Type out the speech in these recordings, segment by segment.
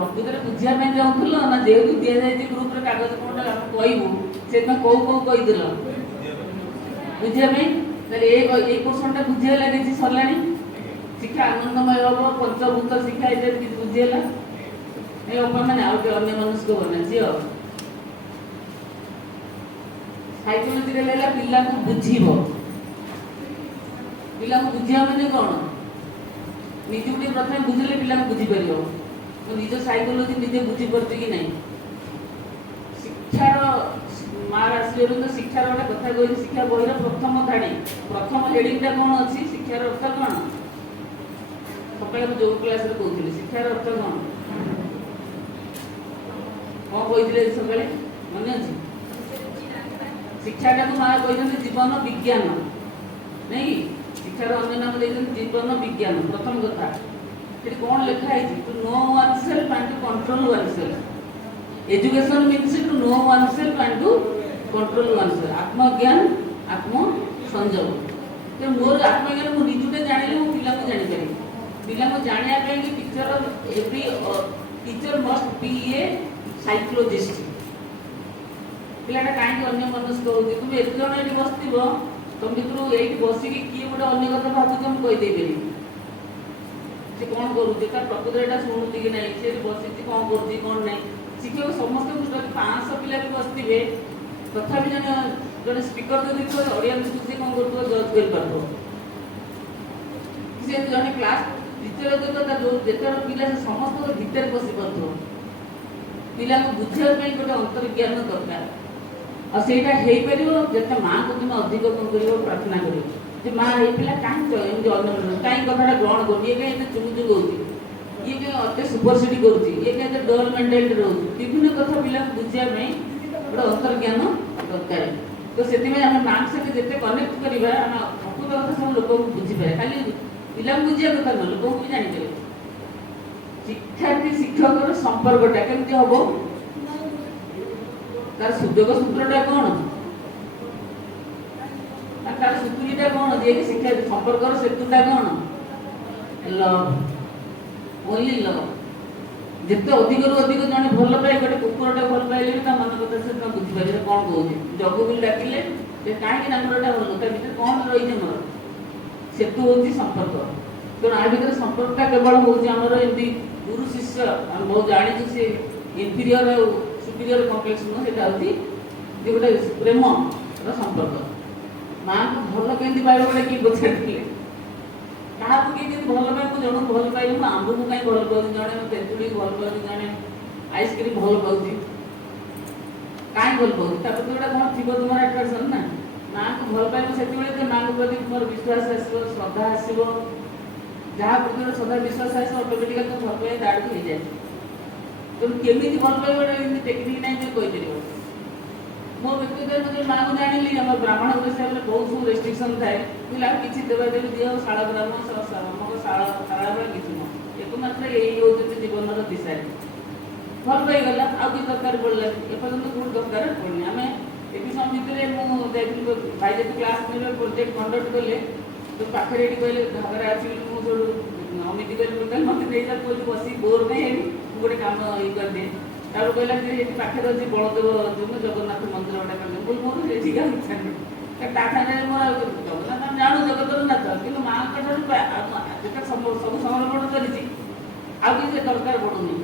ପ୍ରକୃତରେ ବୁଝିବା ପାଇଁ ଚାହୁଁଥିଲ ନା ଯେହେତୁ ଦିଆଯାଇଛି ଗ୍ରୁପରେ କାଗଜ କ'ଣ ଆମେ କହିବୁ ସେଥିପାଇଁ କୋଉ କହିଥିଲ ବୁଝିବା ପାଇଁ? ତାହେଲେ ଏଇ ପୋର୍ସନଟା ବୁଝିଗଲା କିଛି ସରିଲାଣି। ଶିକ୍ଷା ଆନନ୍ଦମୟ ହବ, ପଞ୍ଚଭୂତ ଶିକ୍ଷା ଏଇଟା କିଛି ବୁଝିଗଲା। ଏ ଅପା ମାନେ ଆଉ ଟିକେ ଅନ୍ୟ ମନସ୍କ ବନାଛି ଆଉ ସାଇକୋଲୋଜିରେ ହେଲା ପିଲାକୁ ବୁଝିବ। ପିଲାକୁ ବୁଝିବା ମାନେ କ'ଣ? ନିଜକୁ ଟିକେ ପ୍ରଥମେ ବୁଝିଲେ ପିଲାକୁ ବୁଝିପାରିବ। तो निज साइकोलोजी निजे बुझीपारे कि नहीं। शिक्षार मार्क आसले तो शिक्षार गोटे कथा कही शिक्षा बही प्रथम धाड़ी प्रथम हेडिंगटा कौन अच्छी शिक्षार अर्थ कौन सकाल जो क्लास कहते शिक्षार अर्थ कौन कहते सकाले मन अच्छी शिक्षाटा को माँ कहते जीवन विज्ञान नहीं शिक्षार अन्य नाम देखते जीवन विज्ञान प्रथम कथा कौन लिखाई to know oneself and to control oneself education means to know oneself and to control oneself आत्मज्ञान आत्म संयम तो मोर आत्मज्ञान मु निजुटे जानिले मु पिला को जानि पारि पिला को जानिया पे कि teacher every teacher must be a psychologist पिलाटा काहे अन्य मनस्क होती तुम एक जण एठी बसथिबो तुम भितरु एठी बसी कि किए गोटे अन्य कथा भाबु तुम कहि दे पारि से कौन करुँचे तार प्रकृत यहाँ शुणुची कि नहीं से बसी कौन कर कौन नहीं शिक्षक समस्त 500 पिला भी बसवे तथा जन स्पीकर जो देखो ऑडियंस से कौन कर जज कर पार से जन क्लास टीचर देखो जो जिते पिला समस्त भितर बसी पार पिला बुझापी गोटे अंतर्ज्ञान दरकार और सहीटा हो पार जिते माँ को तुम अधिक कौन कर प्रार्थना कर माँ ये पिला कहीं कहीं कथा ग्रहण कर ये कहीं चुगुचुग हो ये कहीं अत सुपरसीड कर ये कहीं डल मेंटालिटी रोज विभिन्न कथा पिला बुझापी गोटे अंतर्ज्ञान दरकार तो से माँ सहित जिते कनेक्ट करवा प्रकृत कथा सब लोक बुझीपारे खाली पिला बुझा कथा ना लोक भी जापर शिक्षार्थी शिक्षक संपर्कटा केमती हम तार सुजोग सूत्रटा कौन तार सुतुरीटा कौन जे कि शिक्षा संपर्कर सेतुटा कौन लव ओनली लव जिते अधिक रु अधिक जन भल पाए गोटे कुकुरटा भल पाइले मन कथा से बुझीपारे कौन कौन जग भी डाकिले कहीं भल भर कौन रही मोर सेतु हूँ संपर्क तेणु आ भर संपर्कटा केवल हूँ एमती गुरु शिष्य आम बहुत जानी सी इनफीरियर सुपीरियर कम्प्लेक्स नुह से गोटे प्रेम संपर्क माँ को भल केमती पाइब गोटे किए पचारे क्या किए भल पाइब जन भल पाइल मु आंब को कहीं भल पाऊँ जड़े तेतुड़ी भल पाऊँ जड़े आइसक्रीम भल पाऊँ कहीं भल पाऊँ तो गोटे कौन थी तुम आट्राक्शन ना माँ को भल पाइब से माँ को प्रति तुम विश्वास आसो श्रद्धा आसो जहाँ प्रति गोटे श्रद्धा विश्वास आस ऑटोमेटिकली तुम भल पाइब दाड़ को हो जाए तुम केमी भल पाइब गोटे टेक्निक ना कहीपर मो व्यक्तिगत जो माँ को जानी आम ब्राह्मण हिसाब से बहुत सब रेस्ट्रिक्शन थाए पिला किसी देवादेवी दिह शाला ब्राह्मण शाला किसी नुह एकमात्र यही हूँ जीवन दिशा भल पाईगला आउ कि दरकार पड़ा एपर्तंत कौट दरकार पड़नी आम ये समय भितर मुझे भाई क्लास ने प्रोजेक्ट कंडक्ट कले तो पाखे ये कहले घरे आसो अमित कहले मत नहीं जा बस बोर नहीं गोटे कम ये करदे तार कहला ये पाखे अच्छे बलदेव जगन्नाथ मंदिर गोटे कर बोल मोर ये इच्छा नहीं मोर जगन्नाथ जाणु जगतर नाथ कि माँ जो सब समर्पण करी किसी दरकार पड़ूनी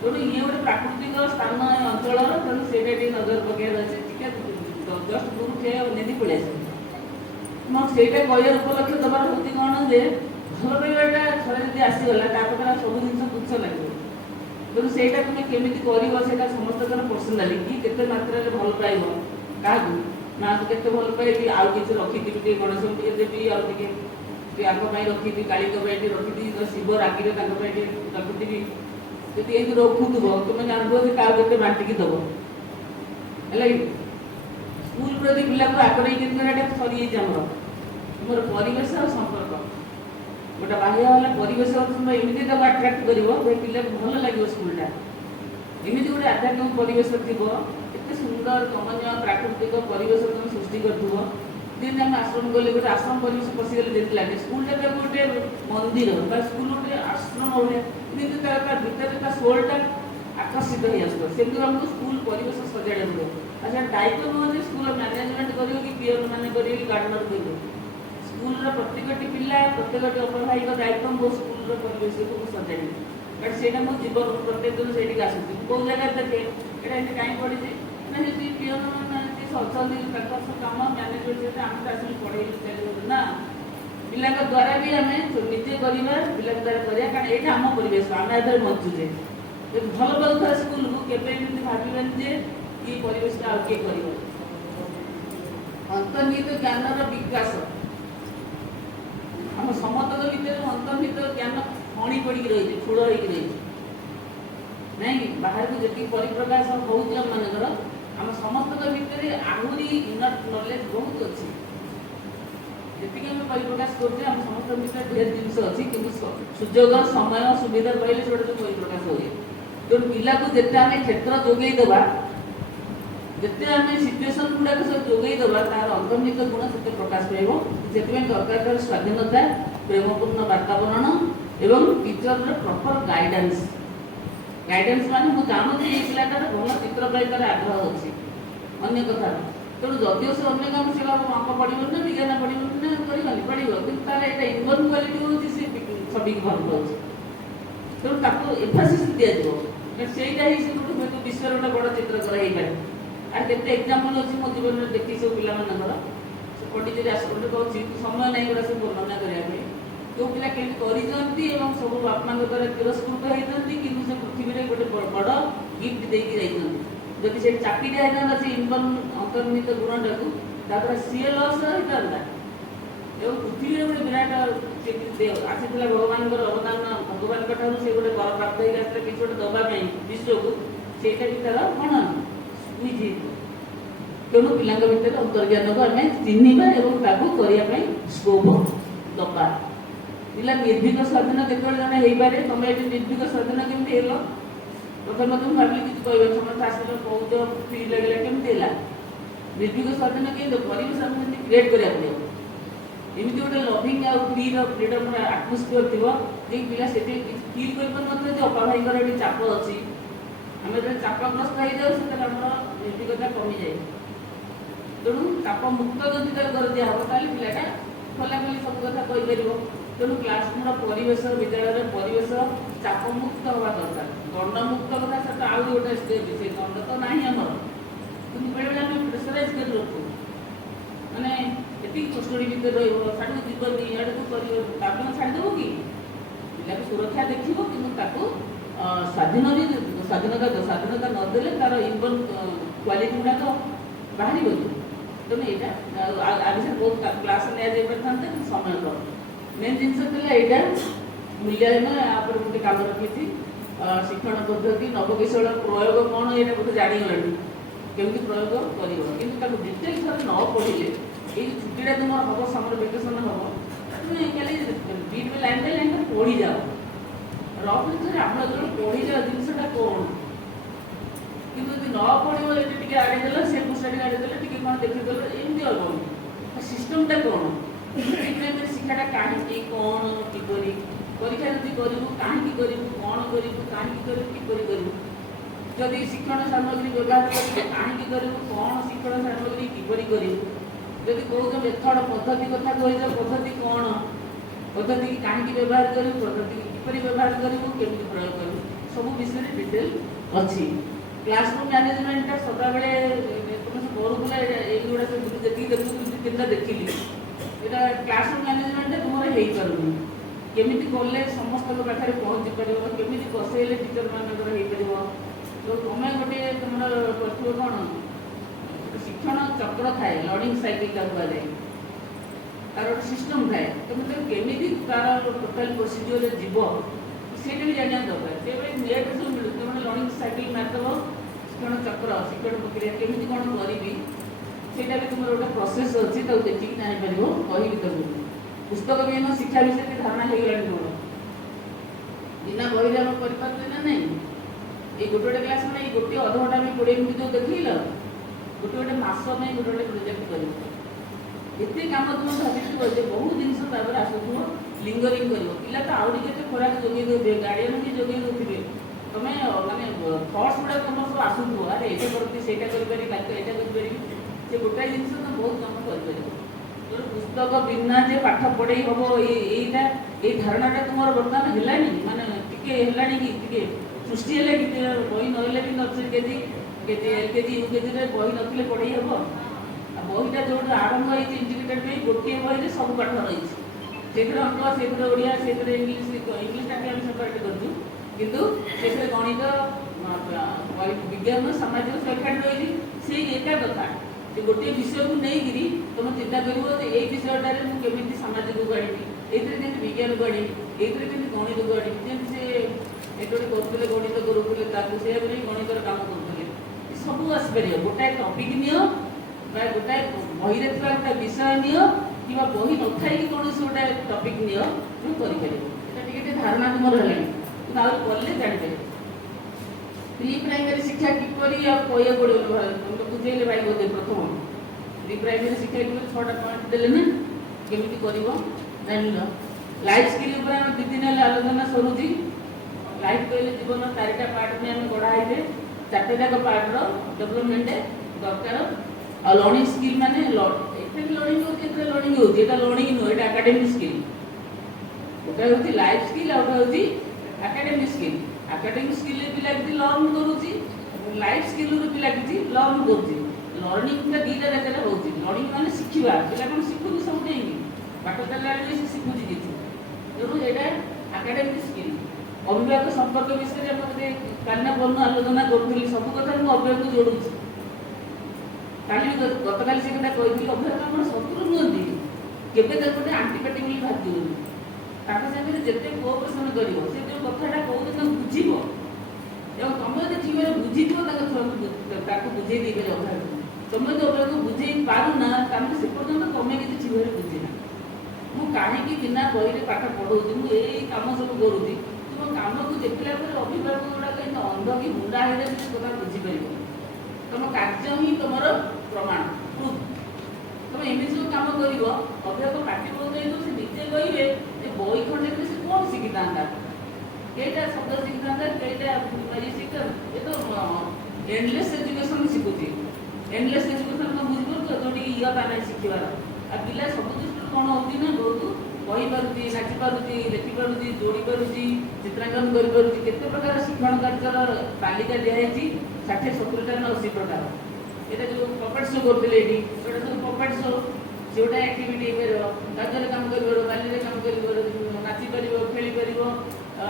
तेणु ये गोटे प्राकृतिक स्थान अंचल तेणु से नजर पकड़ अच्छे जस्ट दूर ठिया निधि पड़े से कहर उपलक्ष्य दबार हूँ कौन जे भल पाइबाटा थोड़े जब आसीगला सब जिन तुच्छ लगे तेणु से तुम केमी कर समस्त पर्सनालीटी केते मात्रा भल पाइब क्या माँ को केते भल पाइबी आउ कि रखी गणेश टे देवी आगे रखी कालिक रखी शिव रागी रखी जी ये रखुव तुम जानव क्या बांटिकी दब है स्कूल प्रति पिला को आकर्षण सरी तुम परिवेश और संपर्क गोटे बाह्य वाला परिवेश तुम एमती तक आट्राक्ट कर पिला भल लगे स्कूलटा एमती गोटे आध्यात्मिक परिवेश थी एत सुंदर कमनीय प्राकृतिक परिवेश तुम सृष्टि कर आम आश्रम गले गोटे आश्रम परिवेश पशिगले जमी लगे स्कूलटा गोटे मंदिर स्कूल गोटे आश्रम भाया भितर सोलटा आकर्षित हो आसो सेमती आमको स्कूल परिवेश सजाड़ा पड़ो। अच्छा दायित्व नुहे स्कूल मैनेजमेंट कर कि पीएन मैंने कर गार्डनर कर स्कूल प्रत्येक पिला प्रत्येक अप्रभाविक दायित्व मो स्कूल परिवेश को सजाड़ी कारण से मो जीवन प्रत्येक दिन से आसूँ कौ जगह देखे यहाँ कहीं पड़ी ना जी पीएन मैंने अच्छा काम मैनेजमेंट आम आस पढ़े चलो ना पिला द्वारा भी आम निजे करवा पिला द्वारा करा कारण यहाँ आम परिवेश आम आधार बंचुचे भल पाऊा स्कूल को केवे भावन जे ये परिवेश आउ किए कर अंतर्निहित ज्ञान विकास आम समस्त भितर अंतर्निहित ज्ञान खणी पड़ी रही ठूल हो रही नहीं बाहर को जी परिप्रकाश होती मानकर आम समस्त भितर आहरी इनर नॉलेज बहुत अच्छी जी आम परिप्रकाश करते आम समस्त भितर ढेर जिन अच्छी कि सुजोग समय सुविधा पाइले से जो परिप्रकाश हुए तेणु पिला को जिते आम क्षेत्र जोगेदेवा जिते आम सिचुएसन गुड़ाक सब जोगेदेवा तार अंतर्निहित गुण से प्रकाश पाइब से दरकार तार स्वाधीनता प्रेमपूर्ण वातावरण एवं टीचर प्रॉपर गाइडेंस गाइडेंस माने मु जानूँ ये पिलाटार भल चित्र पाइबार आग्रह अच्छी अन्य कथा तेणु जदिव से अन्य काम से अंक पढ़ ना विज्ञान पढ़ ना पढ़ो कि तार यहाँ इनकम क्वालिटी हूँ सी छवि की भल पाँच तेणु ताको एम्फासिस दिज्व ସେଇଟା ହିଁ ସେ ଗୋଟେ ହୁଏତ ବିଶ୍ୱର ଗୋଟେ ବଡ଼ ଚିତ୍ରକର ହେଇପାରେ ଆଉ କେତେ ଏକ୍ଜାମ୍ପଲ୍ ଅଛି ମୋ ଜୀବନରେ ଦେଖି ସବୁ ପିଲାମାନଙ୍କର ସେ ପଣ୍ଡିଚେରୀ ଆଶ୍ରମରେ କହୁଛି ସମୟ ନାହିଁ ଗୁଡ଼ା ସବୁ ବର୍ଣ୍ଣନା କରିବା ପାଇଁ କେଉଁ ପିଲା କେମିତି କରିଛନ୍ତି ଏବଂ ସବୁ ବାପା ମାଙ୍କ ଦ୍ୱାରା ତିରସ୍କୃତ ହେଇଛନ୍ତି କିନ୍ତୁ ସେ ପୃଥିବୀରେ ଗୋଟେ ବଡ଼ ଗିଫ୍ଟ ଦେଇକି ଯାଇଛନ୍ତି ଯଦି ସେଠି ଚାକିରି ହେଇଥାନ୍ତା ସେ ଇନକମ୍ ଅନ୍ତର୍ନିହିତ ଗୁଣଟାକୁ ତାପରେ ସିଏ ଲସ୍ ହେଇଥାନ୍ତା ଏବଂ ପୃଥିବୀରେ ଗୋଟେ ବିରାଟ ଆସିଥିଲା ଭଗବାନଙ୍କର ଅବଦାନ ଭଗବାନଙ୍କ ଠାରୁ ସେ ଗୋଟେ ବର ପ୍ରାପ୍ତ ହେଇକି ଆସିଥିଲା କିଛି ଗୋଟେ ଦେବା ପାଇଁ ବିଶ୍ୱକୁ ସେଇଟା ବି ତାର କ'ଣ ସୁଇଚ୍ ତେଣୁ ପିଲାଙ୍କ ଭିତରେ ଅନ୍ତର୍ଜ୍ଞାନକୁ ଆମେ ଚିହ୍ନିବା ଏବଂ ତାକୁ କରିବା ପାଇଁ ସ୍କୋପ୍ ଦେବା ପିଲା ନିର୍ଭୀକ ସ୍ୱାଧୀନ କେତେବେଳେ ଜଣେ ହେଇପାରେ ତମେ ଏଠି ନିର୍ଭୀକ ସ୍ୱାଧୀନ କେମିତି ହେଲ ପ୍ରଥମେ ମୁଁ ଭାବିଲି କିଛି କହିବା ସମସ୍ତେ ଆସିଲେ କହୁଛ ଫ୍ରି ଲାଗିଲା କେମିତି ହେଲା ନିର୍ଭୀକ ସ୍ୱାଧୀନ କେମିତି ପରିବେଶ ଆମକୁ ଯେମିତି କ୍ରିଏଟ୍ କରିବାକୁ ପଡ଼ିବ एमती गोटे लविंग आउ फ्रीडम आटमोस्फियर थी जे पिला से फिल कर अपाभाईकर ये चाप अच्छी आम जो चापग्रस्त हो जाऊ से निर्भीकता कमी जाए तेणु चाप मुक्त जदि कर दिहब ताल पिलाटा खोलाखोली सब कथा कहीपर तेणु क्लासरूम परिवेश विद्यालय परिवेश चाप मुक्त हवा दरकार दंडमुक्त कथा से आउ गोटे स्टेज से दंड तो ना आमर कि बेले बेले आम प्रेसराइज कर रखू मैंने ये कस्टडी भर रहा जीवन इे कर छाड़देव कि पिला सुरक्षा देखो कि स्वाधीनता नदेले तार इनकम क्वालिटी गुड़ाक बाहर तेणु यहाँ आगे बहुत क्लास लिया समय मेन जिनस यहाँ मूल्यांकन यहाँ गोटे कम रखी शिक्षण पद्धति नवकौशल प्रयोग कौन ये बोलते जाणीगला केमी प्रयोग कर डिटेल्स न पढ़े ये छुट्टा तुम हम समर वेकेशन हम बीट में लाइन बाय लाइन पढ़ी जाओ रफ आप जो पढ़ी जाओ जिनसा कौन कि न पढ़ो ये आड़ेदेल से पुस्तक आड़ेदेल टी कौन देखीदेल एमती हम सिस्टमटा कौन शिक्षाटा कहीं कौन किपर परीक्षा जब करूँ कहीं करूँ कौन करूँ कहीं करूँ किपर करूँ जदि शिक्षण सामग्री व्यवहार कहीं करूँ कौन शिक्षण सामग्री किपर करूँ जदि कौन मेथड पद्धति कथा कह पद्धति कौन पद्धति कहीं व्यवहार करूँ पद्धति किपर व्यवहार करूँ केमी प्रयोग करूँ सब विषय डिटेल अच्छी क्लासरूम मैनेजमेंटा सदा बेले तुम करूला युवा सब जी देखा देखिली यहाँ क्लासरूम मैनेजमेंट तुम हो पार केमी कले समस्त पाखे पहुँची पार केमी बसैले टीचर मानकर हो तो तुम गोटे तुम कर कौन शिक्षण चक्र थाए लर्निंग साइकिल का जाए तार गोटे सिस्टम थाए तुम केमी तार टोटाल प्रोसीजर जीव सीटा भी जाना दरकार से नेट सब मिलूँ तुम लर्निंग साइकिल मारदेव शिक्षण चक्र शिक्षण प्रक्रिया केमी कौन करी सेटा भी तुम गोटे प्रोसेस अच्छी देखिए जापर कहि तुमको पुस्तक भी शिक्षा विषय की धारणा हो गला तुम बिना बही आम कर ना नहीं ये गोटे गोटे क्लास में गोटे अध घंटा में 20 मिनट जो देखेल गोटे गोटे मस में गोटे गोटे प्रोजेक्ट करते कम तुम भाई बहुत जिन आसुव लिंगरिंग कर पिला तो आउरी के खोराक जोगे दे गार्डियन भी जोगे दे तुम ଆରେ ଏଇଟା କରନ୍ତି ସେଇଟା କରିପାରିବି, କାଲି ତ ଏଇଟା କରିପାରିବି। ସେ ଗୋଟାଏ ଜିନିଷ ତ ବହୁତ କାମ କରିପାରିବ। ତେଣୁ ପୁସ୍ତକ ବିନା ଯେ ପାଠ ପଢ଼େଇ ହେବ ଏଇଟା ଏଇ ଧାରଣାଟା ତୁମର ବର୍ତ୍ତମାନ ହେଲାଣି, ମାନେ ଟିକେ ହେଲାଣି କି ଟିକେ ସୃଷ୍ଟି ହେଲା କି ବହି ନହେଲେ ବି ନର୍ସରୀ କେଜି ଏଲ୍କେଜି ୟୁକେଜିରେ ବହି ନଥିଲେ ପଢ଼େଇ ହେବ। ଆଉ ବହିଟା ଯେଉଁଠି ଆରମ୍ଭ ହେଇଛି ଇଣ୍ଟିଗ୍ରେଟେଡ୍ ବହି, ଗୋଟିଏ ବହିରେ ସବୁ ପାଠ ରହିଛି। ସେଇଥିରେ ଅଙ୍କ, ସେଇଥିରେ ଓଡ଼ିଆ, ସେଇଥିରେ ଇଂଲିଶଟା ଆମେ ସେପାରେଟ୍ କରୁଛୁ, କିନ୍ତୁ ସେଇଥିରେ ଗଣିତ, ବିଜ୍ଞାନ, ସାମାଜିକ ସବୁ ଏକାଠି ରହିଛି। ସେଇ ଏକା କଥା, ସେ ଗୋଟିଏ ବିଷୟକୁ ନେଇକିରି ତୁମେ ଚିନ୍ତା କରିବ ଯେ ଏଇ ବିଷୟଟାରେ ମୁଁ କେମିତି ସାମାଜିକକୁ ଆଣିବି, ଏଇଥିରେ କେମିତି ବିଜ୍ଞାନକୁ ଆଣିବି, ଏଇଥିରେ କେମିତି ଗଣିତକୁ ଆଣିବି। ଯେମିତି ସେ ଏଠି କରୁଥିଲେ ଗଣିତ କରୁଥିଲେ, ତାକୁ ସେଭଳି ଗଣିତର କାମ କରୁଥିଲେ। ସବୁ ଆସିପାରିବ। ଗୋଟାଏ ଟପିକ୍ ନିଅ ବା ଗୋଟାଏ ବହିରେ ଥିବା ଗୋଟାଏ ବିଷୟ ନିଅ, କିମ୍ବା ବହି ନଥାଇକି କୌଣସି ଗୋଟାଏ ଟପିକ୍ ନିଅ, ମୁଁ କରିପାରିବ। ଏଇଟା ଟିକେ ଟିକେ ଧାରଣା ତୁମର ହେଲାଣି, କିନ୍ତୁ ଆହୁରି କଲେ ଜାଣିପାରିବ। ପ୍ରି ପ୍ରାଇମେରୀ ଶିକ୍ଷା କିପରି ଆଉ କହିବାକୁ ପଡ଼ିବ, ତମେ ବୁଝେଇଲେ ଭାଇ ବୋଧେ ପ୍ରଥମ ପ୍ରି ପ୍ରାଇମେରୀ ଶିକ୍ଷା କିପରି 6ଟା ପଏଣ୍ଟ ଦେଲେ ନା, କେମିତି କରିବ ଜାଣିଲ। ଲାଇଫ୍ ସ୍କିଲ୍ ଉପରେ ଆମେ 2 ଦିନ ହେଲା ଆଲୋଚନା ସରୁଛି। ଲାଇଫ୍ କହିଲେ ଜୀବନ 4ଟା ପାର୍ଟ ନେଇ ଆମେ ଗଢ଼ା ହେଇଛେ, 4ଟା ଯାକ ପାର୍ଟର ଡେଭଲପମେଣ୍ଟ ଦରକାର। ଆଉ ଲର୍ଣ୍ଣିଂ ସ୍କିଲ୍ ମାନେ ଏଥିରେ ଲର୍ଣ୍ଣିଂ ହେଉଛି, ଏଥିରେ ଲର୍ଣ୍ଣିଂ ହେଉଛି, ଏଇଟା ଲର୍ଣ୍ଣିଂ ନୁହେଁ, ଏଇଟା ଆକାଡେମିକ୍ ସ୍କିଲ୍। ଗୋଟେ ହେଉଛି ଲାଇଫ୍ ସ୍କିଲ୍, ଆଉ ଗୋଟେ ହେଉଛି ଆକାଡେମିକ୍ ସ୍କିଲ୍। ଆକାଡେମିକ୍ ସ୍କିଲ୍ରେ ପିଲା କିଛି ଲର୍ନ କରୁଛି, ଲାଇଫ୍ ସ୍କିଲ୍ରୁ ପିଲା କିଛି ଲର୍ନ କରୁଛି। ଲର୍ଣ୍ଣିଂଟା 2ଟା ଜାଗାରେ ହେଉଛି। ଲର୍ଣ୍ଣିଂ ମାନେ ଶିଖିବା, ପିଲା କ'ଣ ଶିଖୁଛି ସବୁ ନେଇକି, ପାଠ ଚାଲିଲାବେଳେ ସେ ଶିଖୁଛି କିଛି। ତେଣୁ ଏଇଟା ଆକାଡେମିକ୍ ସ୍କିଲ୍। ଅଭିଭାବକ ସମ୍ପର୍କ ବିଷୟରେ ଆମେ କାଲି ନା ପରଦିନ ଆଲୋଚନା କରୁଥିଲି, ସବୁ କଥାରେ ମୁଁ ଅଭିଭାବକ ଯୋଡ଼ୁଛି। ଗତକାଲି ସେ କଥା କହିଥିଲି, ଅଭିଭାବକ ଆମର ଶତ୍ରୁ ନୁହନ୍ତି, କେବେ ତାକୁ ଗୋଟେ ଆଣ୍ଟିପାଟି ବୋଲି ଭାବିବନି। ତାଙ୍କ ସାଙ୍ଗରେ ଯେତେ କୋଅପରେସନ୍ କରିବ, ସେ ଯେଉଁ କଥାଟା କହୁଛି ତାଙ୍କୁ ବୁଝିବ, ଏବଂ ତମେ ଯଦି ଠିକରେ ବୁଝିଯିବ ତାଙ୍କ ଛୁଆକୁ ତାକୁ ବୁଝେଇ ଦେଇପାରିବ। ଅଭିଭାବକ ତମେ ଯଦି ଅଭିଭାବକ ବୁଝେଇ ପାରୁନା, ତାହେଲେ ସେ ପର୍ଯ୍ୟନ୍ତ ତମେ କିଛି ଠିକରେ ବୁଝିନା। ମୁଁ କାହିଁକି ବିନା ବହିରେ ପାଠ ପଢ଼ଉଛି, ମୁଁ ଏଇ କାମ ସବୁ କରୁଛି, ତୁମ କାମକୁ ଦେଖିଲା ପରେ ଅଭିଭାବକ ଗୁଡ଼ାକ ଏମିତି ଅନ୍ଧ କି ମୁଣ୍ଡା ହେଇଲେ ସେ କଥା ବୁଝିପାରିବ। ତମ କାର୍ଯ୍ୟ ହିଁ ତମର ପ୍ରମାଣ, ପ୍ରୁଫ୍। ତମେ ଏମିତି ସବୁ କାମ କରିବ, ଅଭିଭାବକ ପାଟି ପକାଇବ, ସେ ନିଜେ କହିବେ ଯେ ବହି ଖଣ୍ଡେ ସେ କ'ଣ ଶିଖିଥାନ୍ତା, କେଇଟା ଶବ୍ଦ ଶିଖିଥାନ୍ତା, କେଇଟା ଇଏ ଶିଖିଥାନ୍ତା। ଏ ତ ଏଣ୍ଡଲେସ୍ ଏଜୁକେସନ୍ ଶିଖୁଛି। ଏଣ୍ଡଲେସ୍ ଏଜୁକେସନ୍ କ'ଣ ବୁଝିପାରୁଛ, ଯେଉଁଠିକି ଇୟତା ନାହିଁ ଶିଖିବାର। ଆଉ ପିଲା ସବୁ ଦୃଷ୍ଟିରୁ କ'ଣ ହେଉଛି ନା, ବହୁତ କହିପାରୁଛି, ନାଚିପାରୁଛି, ଲେଖିପାରୁଛି, ଦୌଡ଼ି ପାରୁଛି, ଚିତ୍ରାଙ୍କନ କରିପାରୁଛି। କେତେ ପ୍ରକାର ଶିକ୍ଷଣ କାର୍ଯ୍ୟର ତାଲିକା ଦିଆହେଇଛି, 60, 70ଟା ନା 80 ପ୍ରକାର। এটা ଯେଉଁ ପପେଟ୍ ଶୋ କରୁଥିଲେ ଏଠି, ସେଟା ସବୁ ପପେଟ୍ ଶୋ। ସେ ଗୋଟେ ଆକ୍ଟିଭିଟି ହେଇପାରିବ, କାର୍ଯ୍ୟରେ କାମ କରିପାରିବ, ବାଲିରେ କାମ କରିପାରିବ, ନାଚିପାରିବ, ଖେଳିପାରିବ,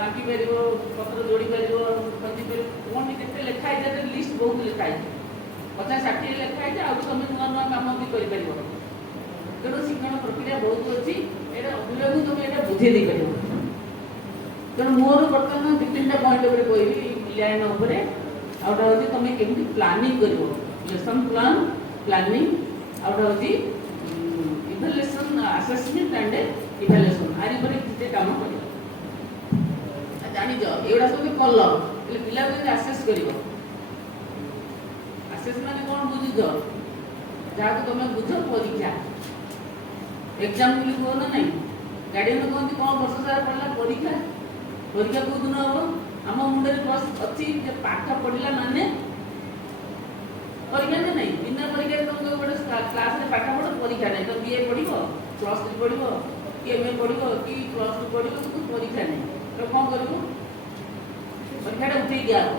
ଆଙ୍କିପାରିବ, ପତ୍ର ଯୋଡ଼ିପାରିବ, ଖଞ୍ଜିପାରିବ। କ'ଣ କେତେ ଲେଖା ହେଇଛି, ଲିଷ୍ଟ ବହୁତ ଲେଖା ହେଇଛି, 50, 60 ଲେଖା ହେଇଛି। ଆଉ ତୁମେ ନୂଆ ନୂଆ କାମ ବି କରିପାରିବ। ତେଣୁ ଶିକ୍ଷଣ ପ୍ରକ୍ରିୟା ବହୁତ ଅଛି, ଏଇଟା ଅଭିଭାବକ ତୁମେ ଏଇଟା ବୁଝେଇ ଦେଇପାରିବ। ତେଣୁ ମୋର ବର୍ତ୍ତମାନ 2-3ଟା ପଏଣ୍ଟ ଉପରେ କହିବି ମୂଲ୍ୟାୟନ ଉପରେ। ଆଉ ଗୋଟେ ହେଉଛି ତୁମେ କେମିତି ପ୍ଲାନିଂ କରିବ, ଲେସନ୍ ପ୍ଲାନ୍, ପ୍ଲାନିଂ। ଆଉ ଗୋଟେ ହେଉଛି ଇଭାଲୁଏସନ୍, ଆସେସମେଣ୍ଟ ଆଣ୍ଡ ଇଭାଲୁଏସନ୍। ଆରି ଉପରେ କେତେ କାମ କରିବ ଜାଣିଛ, ଏଗୁଡ଼ା ସବୁ କଲ। ହେଲେ ପିଲାକୁ ଯଦି ଆସେସ୍ କରିବ, ଆସେସ୍ ମାନେ କ'ଣ ବୁଝୁଛ, ଯାହାକୁ ତମେ ବୁଝ ପରୀକ୍ଷା, ଏକ୍ଜାମ୍ ବୋଲି କୁହ ନା ନାହିଁ। ଗାର୍ଡ଼ିଆନ୍ କୁହନ୍ତି କ'ଣ ବର୍ଷ ସାରା ପଢ଼ିଲା, ପରୀକ୍ଷା। ପରୀକ୍ଷା କେଉଁ ଦିନ ହେବ? ଆମ ମୁଣ୍ଡରେ ବସ୍ ଅଛି ଯେ ପାଠ ପଢ଼ିଲା ମାନେ ପରୀକ୍ଷା ନା ନାହିଁ। ବିନା ପରୀକ୍ଷାରେ ତୁମେ ଗୋଟେ କ୍ଲାସ୍ରେ ପାଠ ପଢ଼, ପରୀକ୍ଷା ନାହିଁ। ତ BA ପଢ଼ିବ, +3 ପଢ଼ିବ, କି MA ପଢ଼ିବ, କି +2 ପଢ଼ିବ, କିନ୍ତୁ ପରୀକ୍ଷା ନାହିଁ। ତ କ'ଣ କରିବ? ପରୀକ୍ଷାଟା ଉଠେଇ ଦିଆହେବ।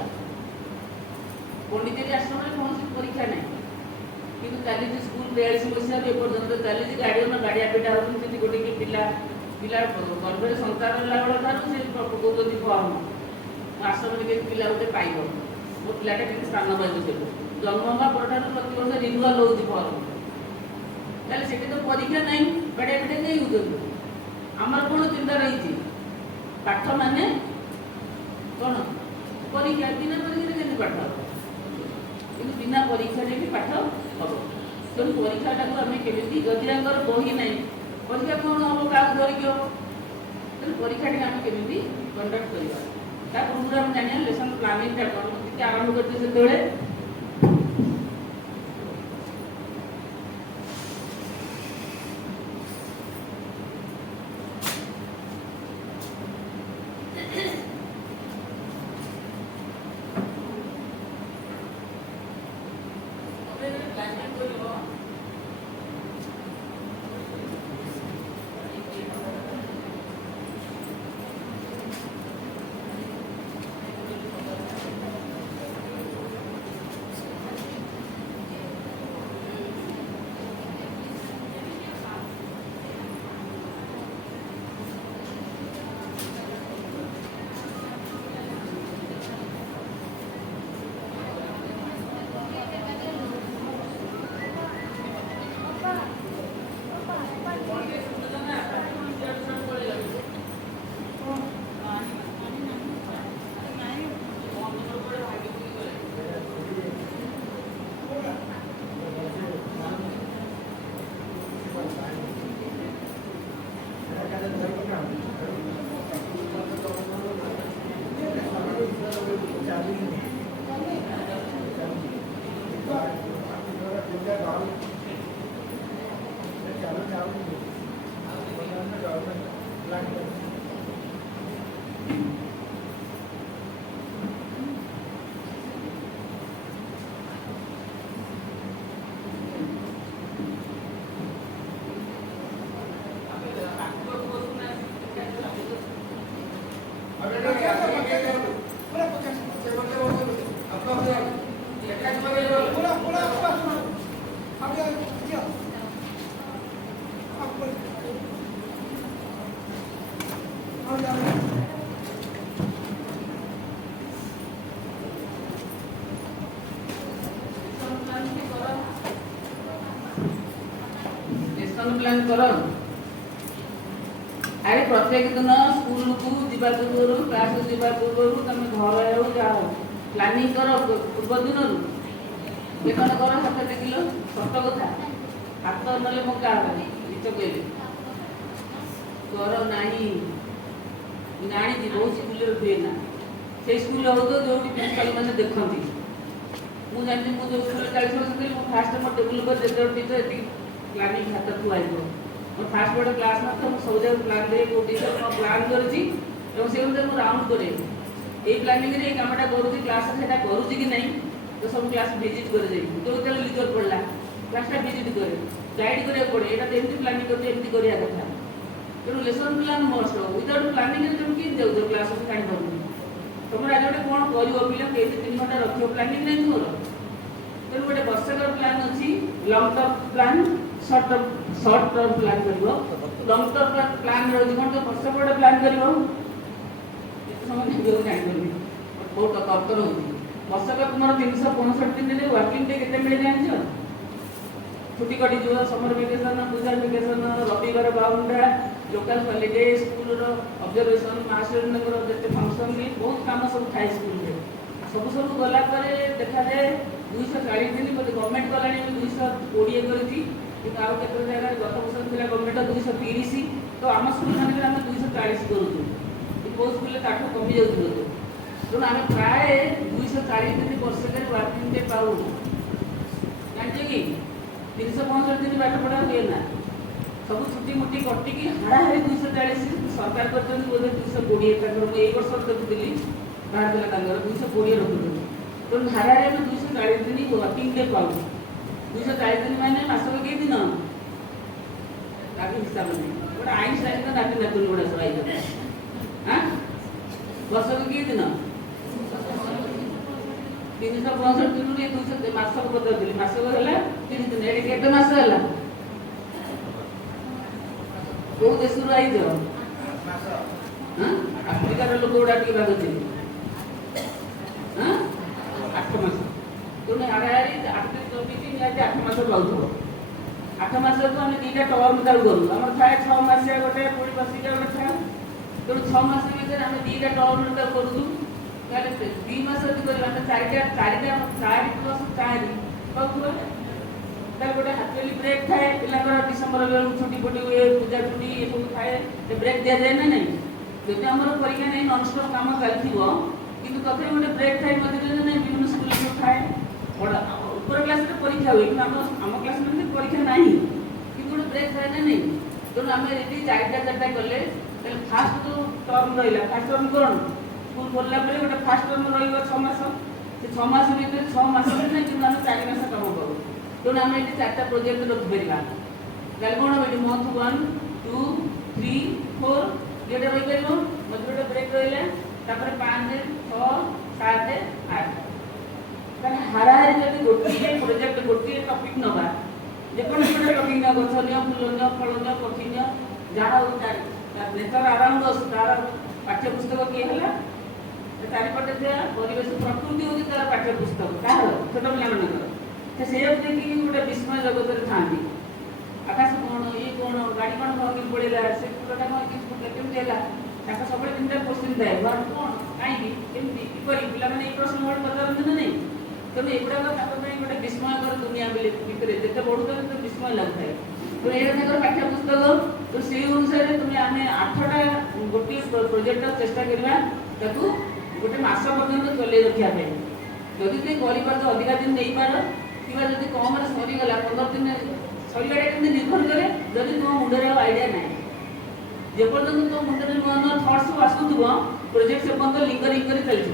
ପଣ୍ଡିଚେରୀ ଆଶ୍ରମରେ କୌଣସି ପରୀକ୍ଷା ନାହିଁ, କିନ୍ତୁ ଚାଲିଛି ସ୍କୁଲ 42 ମସିହାରୁ ଏପର୍ଯ୍ୟନ୍ତ ଚାଲିଛି। ଗାର୍ଡ଼ିଆନ୍ ଗାଡ଼ିଆ ପିଟା ହେଉଛନ୍ତି। ସେଠି ଗୋଟେ କି ପିଲା ଗର୍ଭରେ ସନ୍ତାନ ହେଲା ବେଳ ଠାରୁ ସେ ପକାଉଛନ୍ତି ଫର୍ମ, ଆଶ୍ରମରେ କେମିତି ପିଲା ଗୋଟେ ପାଇବ, ମୋ ପିଲାଟା କେମିତି ସ୍ଥାନ ପାଇବ। ସେଠୁ ଜନ୍ମ ହେବା ପରଠାରୁ ପ୍ରତିବର୍ଷ ରିନ୍ୟୁଆଲ୍ ହେଉଛି ଫର୍ମ। ତାହେଲେ ସେଠି ତ ପରୀକ୍ଷା ନାହିଁ, ଗାଡ଼ିଆ ପିଟା ନେଇ ହେଉଛନ୍ତି। ଆମର କ'ଣ ଚିନ୍ତା ରହିଛି, ପାଠ ମାନେ କ'ଣ ପରୀକ୍ଷା, ବିନା ପରୀକ୍ଷାରେ କେମିତି ପାଠ ହେବ? କିନ୍ତୁ ବିନା ପରୀକ୍ଷାରେ ବି ପାଠ ହେବ। ତେଣୁ ପରୀକ୍ଷାଟାକୁ ଆମେ କେମିତି, ଯଦି ଆମର ବହି ନାହିଁ, ପରୀକ୍ଷା କ'ଣ ହେବ, କାହାକୁ ଧରିକି ହେବ? ତେଣୁ ପରୀକ୍ଷାଟିକୁ ଆମେ କେମିତି କଣ୍ଡକ୍ଟ କରିବା, ତା ପୂର୍ବରୁ ଆମେ ଜାଣିବା ଲେସନ୍ ପ୍ଲାନିଂଟା କ'ଣ। ଟିକେ ଆରମ୍ଭ କରିଛେ ସେତେବେଳେ प्लान कर। अरे प्रत्येक दिन स्कूल को जीवा पूर्व क्लास जीवा पूर्व तुम घर हो जाओ प्लानिंग कर पूर्व दिन बेतन कर हाथ टेकिल सत कथा हाथ ना मका नीच कहले कर ना जानी बहुत स्कूल हुए ना से स्कूल हो तो जो प्रिंसिपाल मैंने देखती मुझे जानी मुझे स्कूल 40 वर्ष थी फास्ट मोर टेबुल पर जेते टीचर प्लानिंग हाथ थुआई मोर फास्ट बड़े क्लास में तो सब जगह प्लान दे को टीचर को प्लान करछि एवं से अनुसार मु राउंड करे ए प्लानिंग रे कामटा करूछि क्लास सेटा करूछि कि नहीं तो सब क्लास विजिट करे जाई तो तेल लीडर पड़ला क्लासटा विजिट करे गाइड करे पड़े एटा एमती प्लानिंग करते एमती करिया कथा तेणु lesson plan must without planning रे तुम कि जाउ जो क्लास को जानि पड़ू तुम आज गोटे कोन करियो पिला के 3 घंटा रखियो प्लानिंग नहीं मोर तेणु गोटे वर्षकर प्लान अछि long term plan short term plan करिवो लॉन्ग टर्म प्लान रही कोन तो वर्ष बड़ प्लान करिवो समय जो जानि करबी बहुत तर्तर होती वर्षकर तुमर 365 दिन रे वर्किंग डे केते मिले जानि छ छुट्टी कटी जो समर वेकेशन पूजा वेकेशन रविवार बाउंडा लोकल हॉलिडे स्कूल रो ऑब्जर्वेशन मास्टर नगर जते फंक्शन भी बहुत काम सब थाई स्कूल रे सब गला पर देखा जाए 240 दिन बोले गवर्नमेंट गलानी 220 करती कि आउ केते जगह गत वर्ष थिला गवर्नमेंट 230 तो आम स्कूल माने हम 240 करूछु कि बहुत स्कूल ताठो कमी जाउथि तो आम प्राय 240 दिन वर्ष के वर्किंग डे पाउ जानते कि 365 दिन पाठ पढ़ा हुए ना सब छुट्टी मुट्टी कटिकी हाड़ाहाड़ी 240 सरकार करते बोले 220 तक ये वर्ष देखुली बाहर देला 220 रखुଛନ୍ତି तो हाड़ाहाड़ी हम 240 दिन वर्किंग डे पाऊ 240 दिन माने मासक के दिन ताकि हिसाब नहीं गोटे आईन साइज तो नाटी नातुन गुड़ा सब आई हां वर्षक के दिन 365 दिन रे 200 मासक बदल दिली मासक होला 3 दिन एडी केते मास होला को देश रु आई जो हां अफ्रीका रो लोक उडा के बागो थे हां 8 मास तुने हाड़ाहाड़ी 8 दिन 8 मास पाउथो 8 मास तो हम दीटा टर्म दाउ करू हमर थाए 6 मास गोटे पूरी बसिका गोटे था तो 6 मास भीतर हम दीटा टर्म दाउ करू ताले 2 मास जति करी हम 4 प्लस 4 पाउथो तार गोटे हाफली ब्रेक थाए पिलाकर डिसेंबर बेल छुट्टी पटी हुए पूजा छुट्टी ये सब थाए ते ब्रेक दिया जाए ना नहीं जति हमर परीक्षा नहीं नॉन स्टॉप काम चलथिबो किंतु तथे गोटे ब्रेक थाए मध्ये नहीं विभिन्न स्कूल में थाए बड़ा ऊपर क्लास रे परीक्षा हुए कि हम क्लास में परीक्षा नहीं किंतु गोटे ब्रेक थाए ना नहीं तो हम रेडी 4टा गले ताले फास्ट तो टर्म रहिला फास्ट टर्म कोन स्कूल खोलला परे गोटे फास्ट टर्म रहिबो 6 मास से 6 मास भीतर 6 मास नहीं कि हम 4 मास काम करू तेणु आम ये 4टा प्रोजेक्ट रखिपर ताले कौन हम मंथ 1 2 3 4 ये रहीपर मझे गोटे ब्रेक रहा 5 6 7 8 हाराहारी जब गोटे प्रोजेक्ट गोटे टपिक नवा जेकोसी गोटे टपिक न गछ नि फूल नि फल नि पक्षी नि जहाँ नेचर अराउंड अस तार पाठ्यपुस्तक किए है चारिपटे थे परिवेश प्रकृति हूँ तार पाठ्यपुस्तक कह छोट पे से देखिए गोटे विस्मय जगत था आकाश कौन ये कौन गाड़ी कौन भागी पड़ा से फुलटा कौन केमती है सब 3टा क्वेश्चन थाए घर कौन कहीं किपरि पे प्रश्न मोट पचारती ना नहीं तेणु एगुड़ाक गोटे विस्मयकर दुनिया भितर जिते बढ़ुता तो विस्मय लगता है तो ये पाठ्यपुस्तक तो से अनुसार तुम्हें आम 8टा गोटे प्रोजेक्ट चेष्टा करवा गोटे मस पर्यटन चल रखापी जदि तुम कर अधिका दिन नहीं पार कि जब कम सरीगला 15 दिन सरीटा के निर्भर कै जब तुम मुंडे आइडिया ना जेपर्यंत तुम मुंडे नुआ नुआ थट्स आसूब प्रोजेक्ट से पर्यटन लिंगरिंग कर चलती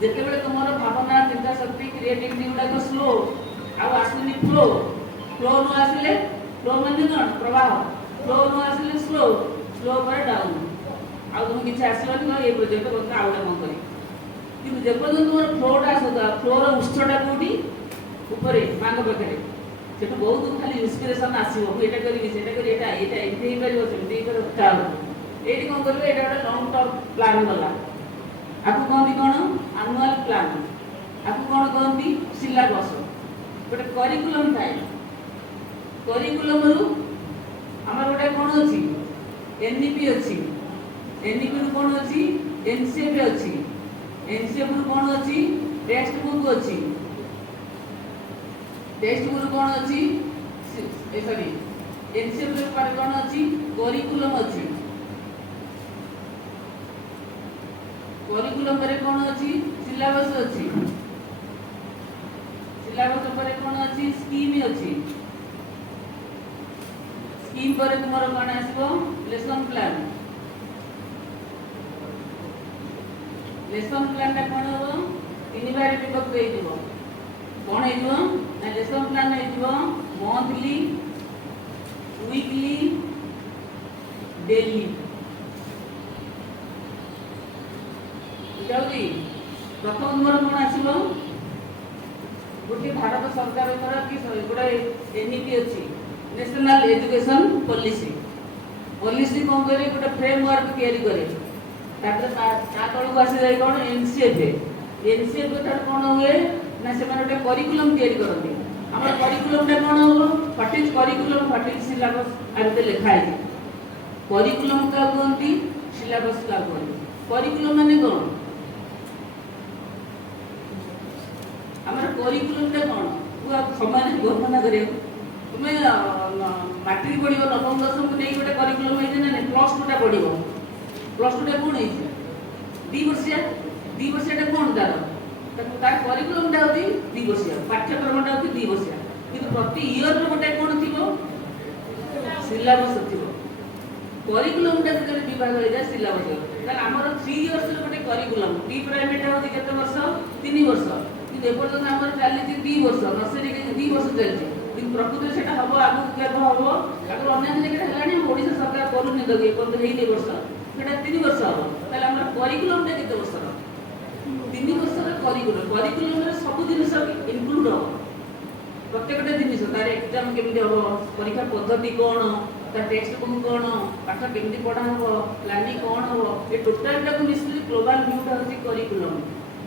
जितेबाला तुम भावना चिंता शक्ति क्रिएटिविटी गुड़ाक स्लो आसुनी फ्लो फ्लो न आसिले फ्लो मान कौन प्रवाह फ्लो न आसिले स्लो स्लो पर डाउन आ तुम किसी आसवानी ये प्रोजेक्ट बता आउ गोटे कौन कर जेपर्यंत तुम फ्लोटा आसुता फ्लोर उत्सटा कौटी ऊपर माँ पाखे से बहुत खाली इन्स्पिरेसन आसो ये कौन कर ये लंग टर्म प्लान गला आपको कहती कौन आनुआल प्लान आपको कौन कहती सिलेबस गोटे करिकुलम थाए करिकुलम रु आमर गोटे कौन अच्छी एनईपी अच्छी एनईपी रु कौन अच्छी एनसीएफ अच्छी एनसीएफ रु कौन अच्छी टेक्स्ट बुक अच्छी टेक्स्ट बुक कौन अच्छी सॉरी एनसीएफ पर कौन अच्छी करिकुलम अच्छी करिकुलम पर कौन अच्छी सिलेबस अच्छी सिलेबस पर कौन अच्छी स्कीम अच्छी स्कीम पर तुम कौन आसो लेसन प्लान लेसन प्लान कौन हम 3 बार विभक्त हो कौन हो लेसन प्लान हो मंथली वीकली डेली प्रथम तुम कौन आसो गोटे भारत सरकार कि गोटे एनईपी अच्छी नेशनल एजुकेशन पॉलिसी पॉलिसी कौन करे गोटे फ्रेमवर्क तैयारी करे तलक आसी जाए कौन एनसीएफ एनसीएफ कौन हुए ना से गोटे करिकुलम तैयारी करते आम करिकुलम कौन हम what is curriculum what is syllabus आगे लिखाई करिकुलम क्या कहती सिलेबस क्या कहती करिकुलम माने कौन आमर करिकुलम कौन समय वर्णना कर तुम्हें मैट्रिक पढ़ नवम दशम को नहीं गोटे करिकुलम है +2 पढ़ +2 कौन है 2 वर्षिया कौन तार करिकुलम हूँ 2 वर्षिया पाठ्यक्रम हूँ 2 वर्षिया कि प्रति इयर गोटे कौन थी सिलेबस थी करिकुलम विभाग हो जाए सिलेबस आमर 3 इयर्स गोटे करिकुलम प्री प्राइमेट हूँ केते वर्ष 3 वर्ष कि एपर्तन आम चली 2 वर्ष नर्सरी 2 वर्ष चलती कि प्रकृति से हम आगे केब हम आगे अन्य जगह ओडिशा सरकार करूनी तो एपर्तन वर्ष से 3 वर्ष हम ताल आम करिकुलम के वर्ष 3 वर्ष करिकुलम करिकुलम सब जिन इनक्लूड हम प्रत्येकटा जिन तार एग्जाम केमी हम परीक्षा पद्धति कौन तार टेक्स्ट बुक कौन पाठ केमी पढ़ा हम प्लानिंग कौन हम ये टोटालटा को मिश्र ग्लोबाल व्यूटा हूँ करिकुलम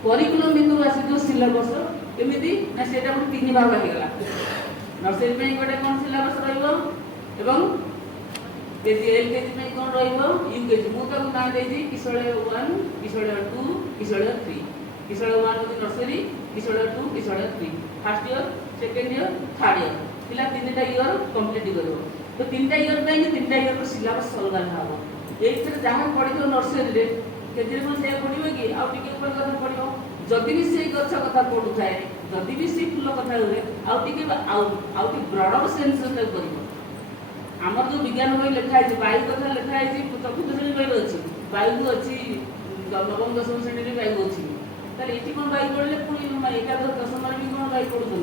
करिकुलम भितर आस सिलेबस केमी ना से 3 भाग होगा नर्सरी गोटे कौन सिलेबस केजी एलकेजी कौन यूकेजी मुझे ना देती किशोर 1 किशोर 2 किशोर 3 किशोर 1 हूँ नर्सरी किशोर 2 किशोर 3 first year second year third year पिला 3टा इयर कंप्लीट कर तो 3टा इयर 3टा इयर सिलेबस अलग हम ये जहाँ पढ़ी नर्सरी केजी कौन से पढ़ो कि आउ टे कथा पढ़ो जदि भी से गछ कथा पढ़ू थाए जदि भी से फूल कथा हुए आउ ब्रडर सेन्स कर आमर जो विज्ञान बही लिखाई वायु कथा लिखाई चतुर्थ श्रेणी बही अच्छी वायु अच्छी नवम दशम श्रेणी वायु अच्छी ये कौन वायु पढ़ले पुणी एकादश दशम भी कौन वायु पढ़ुं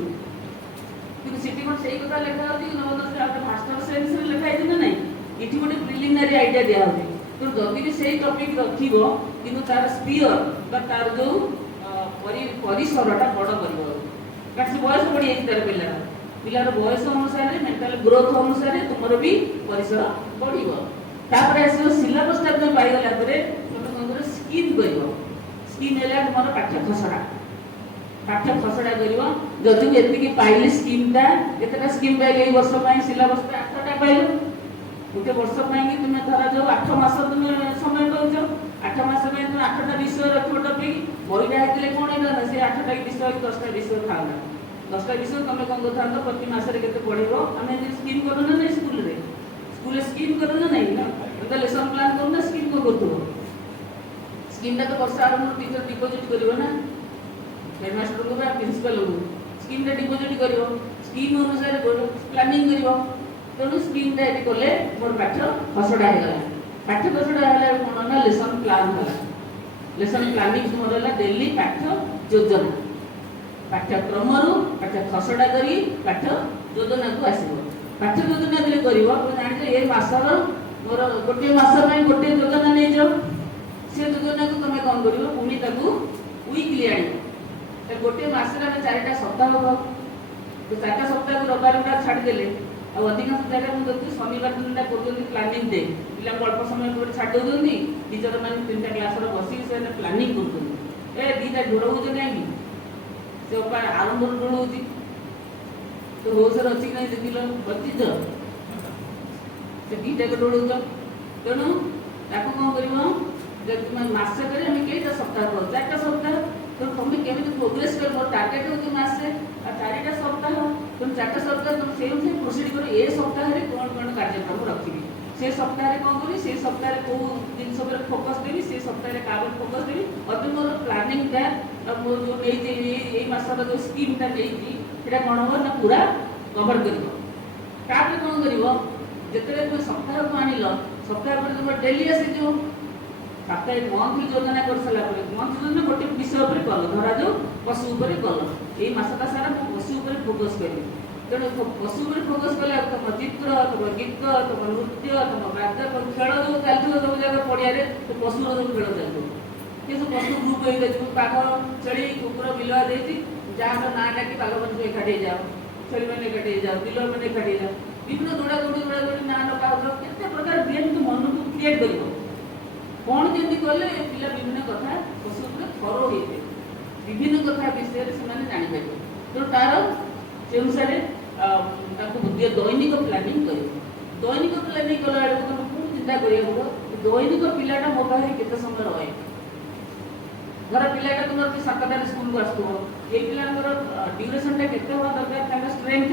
କିନ୍ତୁ ସେଠି କ'ଣ ସେଇ କଥା ଲେଖା ହେଉଛି କି ନବଦଶରେ ଆଉ ଗୋଟେ ମାଷ୍ଟର ସେନ୍ସରେ ଲେଖା ହେଇଛି ନା ନାହିଁ? ଏଠି ଗୋଟେ ପ୍ରିଲିମିନାରୀ ଆଇଡ଼ିଆ ଦିଆହେଉଛି। ତେଣୁ ଯଦି ବି ସେଇ ଟପିକ୍ ରଖିବ କିନ୍ତୁ ତାର ସ୍ପିୟର ବା ତାର ଯେଉଁ ପରିସରଟା ବଡ଼ କରିବ। କାରଣ ସେ ବୟସ ବଢ଼ିଯାଇଛି ତାର ପିଲାର ବୟସ ଅନୁସାରେ ମେଣ୍ଟାଲ ଗ୍ରୋଥ ଅନୁସାରେ ତୁମର ବି ପରିସର ବଢ଼ିବ। ତାପରେ ଆସିବ ସିଲାବସ୍ଟା ତୁମେ ପାଇଗଲା ପରେ ତୁମେ କ'ଣ କରିବ ସ୍କିମ୍ କରିବ। ସ୍କିମ୍ ହେଲା ତୁମର ପାଠ୍ୟ ଖସଡ଼ା କରିବ। ଯଦି ମୁଁ ଏତିକି ପାଇଲି ସ୍କିମ୍ଟା, କେତେଟା ସ୍କିମ୍ ପାଇଲି ଏଇ ବର୍ଷ ପାଇଁ ସିଲାବସ୍ଟା 8ଟା ପାଇଲ। ଗୋଟେ ବର୍ଷ ପାଇଁକି ତୁମେ ଧରାଯାଉ 8 ମାସ ତୁମେ ସମୟ ପାଉଛ। 8 ମାସ ପାଇଁ ତୁମେ 8ଟା ବିଷୟ ରଖିବ ଟପିକ୍। ବହିଟା ହେଇଥିଲେ କ'ଣ ହେଇଥାନ୍ତା? ସେ 8ଟା ବିଷୟ କି 10ଟା ବିଷୟ ଥାନ୍ତା। 10ଟା ବିଷୟ ତୁମେ କ'ଣ କରିଥାନ୍ତ? ପ୍ରତି ମାସରେ କେତେ ପଢ଼ିବ? ଆମେ ଏମିତି ସ୍କିମ୍ କରୁ ନା ନାହିଁ ସ୍କୁଲରେ ସ୍କିମ୍ କରୁ ନା ନାହିଁ? ନା ଲେସନ୍ ପ୍ଲାନ୍ କରୁ ନା ସ୍କିମ୍ କ'ଣ କରୁଥିବ? ସ୍କିମ୍ଟା ତ ବର୍ଷ ଆରମ୍ଭରୁ ଟିଚର ଡିପୋଜିଟ୍ କରିବ ନା, ହେଡ଼ମାଷ୍ଟରଙ୍କୁ ବା ପ୍ରିନ୍ସିପାଲଙ୍କୁ ସ୍କିମ୍ଟା ଡିପୋଜିଟ୍ କରିବ। ସ୍କିମ୍ ଅନୁସାରେ ପ୍ଲାନିଂ କରିବ। ତେଣୁ ସ୍କିମ୍ଟା ଏଠି କଲେ ମୋର ପାଠ ଖସଡ଼ା ହେଇଗଲା। ପାଠ ଖସଡ଼ା ହେଲା କ'ଣ ନା ଲେସନ୍ ପ୍ଲାନ୍ ହେଲା। ଲେସନ୍ ପ୍ଲାନିଂ ମୋର ହେଲା ଡେଲି ପାଠ ଯୋଜନା। ପାଠ୍ୟକ୍ରମରୁ ପାଠ ଖସଡ଼ା କରି ପାଠ ଯୋଜନାକୁ ଆସିବ। ପାଠ ଯୋଜନା ଯେତେବେଳେ କରିବ ତୁମେ ଜାଣିଛ ଏ ମାସର ମୋର ଗୋଟିଏ ମାସ ପାଇଁ ଗୋଟିଏ ଯୋଜନା ନେଇଛ। ସେ ଯୋଜନାକୁ ତୁମେ କ'ଣ କରିବ? ପୁଣି ତାକୁ ୱିକ୍ଲି ଆଣିବ। ଗୋଟିଏ ମାସରେ ଆମେ 4ଟା ସପ୍ତାହ ହବ। 4ଟା ସପ୍ତାହକୁ ରବିବାର ଗୁଡ଼ା ଛାଡ଼ିଦେଲେ ଆଉ ଅଧିକାଂଶ ଜାଗାରେ ମୁଁ ଦେଖୁଛି ଶନିବାର ଦିନଟା କରୁଛନ୍ତି ପ୍ଲାନିଂ ଡେ। ପିଲାଙ୍କୁ ଅଳ୍ପ ସମୟ ପରେ ଛାଡ଼ି ଦେଉଛନ୍ତି। ଟିଚର ମାନେ 3ଟା କ୍ଲାସରେ ବସିକି ସେମାନେ ପ୍ଲାନିଂ କରୁଛନ୍ତି। 2ଟା ଢୋଳଉଛ କାହିଁକି? ସେ ଆରମ୍ଭରୁ ଢୋଳଉଛି ତ ହୋସରେ ଅଛି କି ନାହିଁ ଦେଖିଲ? ବଚିଛ ସେ 2ଟାକୁ ଢୋଳଉଛ। ତେଣୁ ତାକୁ କ'ଣ କରିବ? ଯଦି ତୁମେ ମାସକରେ ଆମେ କେଇଟା ସପ୍ତାହ କରୁ? 4ଟା ସପ୍ତାହ। ତେଣୁ ତୁମେ କେମିତି ପ୍ରୋଗ୍ରେସ୍ କରିବ? ଟାର୍ଗେଟ୍ ହେଉଛି ମାସେ ଆଉ 4ଟା ସପ୍ତାହ। ତେଣୁ 4ଟା ସପ୍ତାହ ତୁମେ ସେଇ ଅନୁସାରେ ପ୍ରୋସିଡ୍ କରି ଏ ସପ୍ତାହରେ କ'ଣ କ'ଣ କାର୍ଯ୍ୟକ୍ରମ ରଖିବି, ସେ ସପ୍ତାହରେ କ'ଣ କରିବି, ସେ ସପ୍ତାହରେ କେଉଁ ଜିନିଷ ଉପରେ ଫୋକସ୍ ଦେବି, ସେ ସପ୍ତାହରେ କାହା ଉପରେ ଫୋକସ୍ ଦେବି। ଅତି ମୋର ପ୍ଲାନିଂଟା ମୁଁ ଯେଉଁ ନେଇଛି ଏଇ ମାସର ଯେଉଁ ସ୍କିମ୍ଟା ନେଇଛି ସେଇଟା କ'ଣ ହେବ ନା ପୁରା କଭର୍ କରିବ। ତାପରେ କ'ଣ କରିବ? ଯେତେବେଳେ ତୁମେ ସପ୍ତାହକୁ ଆଣିଲ, ସପ୍ତାହ ପରେ ତୁମର ଡେଲି ଆସିଯିବ। ସାପ୍ତାହିକ ମନ୍ଥଲି ଯୋଜନା କରିସାରିଲା ପରେ ମନ୍ଥଲି ଯୋଜନା ଗୋଟେ ବିଷୟ ଉପରେ କଲ। ଧରାଯାଉ ପଶୁ ଉପରେ କଲ। ଏଇ ମାସଟା ସାରା ମୁଁ ପଶୁ ଉପରେ ଫୋକସ୍ କରିବି। ତେଣୁ ପଶୁ ଉପରେ ଫୋକସ୍ କଲେ ତୁମ ଚିତ୍ର, ତୁମ ଗୀତ, ତୁମ ନୃତ୍ୟ, ତୁମ ବାଦ୍ୟ, ଖେଳ ଯେଉଁ ଚାଲିଥିବ ସବୁ ଜାଗା ପଡ଼ିଆରେ ପଶୁର ସବୁ ଖେଳ ଚାଲିଥିବ। କିନ୍ତୁ ପଶୁ ଗ୍ରୁପ୍ ହେଇଯାଇଥିବ। ବାଘ, ଛେଳି, କୁକୁର, ବିଲୁଆ ଦେଇଛି ଯାହାର ନାଁ ଡାକି ବାଘମାନେ ସବୁ ଏକାଠି ହେଇଯାଅ, ଛେଳିମାନେ ଏକାଠି ହେଇଯାଅ, ବିଲୁଆମାନେ ଏକାଠି ହେଇଯାଅ। ବିଭିନ୍ନ ଦୌଡ଼ା ଦୌଡ଼ି ନାଁ ଡକା ହେଉଥିବ। କେତେ ପ୍ରକାର ଗେମ୍ ମନକୁ କ୍ରିଏଟ୍ କରିବ। କ'ଣ କେମିତି କଲେ ପିଲା ବିଭିନ୍ନ କଥା ପଶୁ ଉପରେ ଥର ହେଇଯିବେ, ବିଭିନ୍ନ କଥା ବିଷୟରେ ସେମାନେ ଜାଣିପାରିବେ। ତେଣୁ ତାର ସେ ଅନୁସାରେ ତାକୁ ଦୈନିକ ପ୍ଲାନିଂ କରିବ। ଦୈନିକ ପ୍ଲାନିଂ କଲାବେଳକୁ ତୁମେ ପୁଣି ଚିନ୍ତା କରିବାକୁ ଦୈନିକ ପିଲାଟା ମୋ ପାଖରେ କେତେ ସମୟ ରହେ। ଧର ପିଲାଟା ତୁମର 7ଟାରେ ସ୍କୁଲକୁ ଆସୁଥିବ, ଏଇ ପିଲାଙ୍କର ଡ୍ୟୁରେସନଟା କେତେ ହେବା ଦରକାର? ତାଙ୍କ ଷ୍ଟ୍ରେନ୍ଥ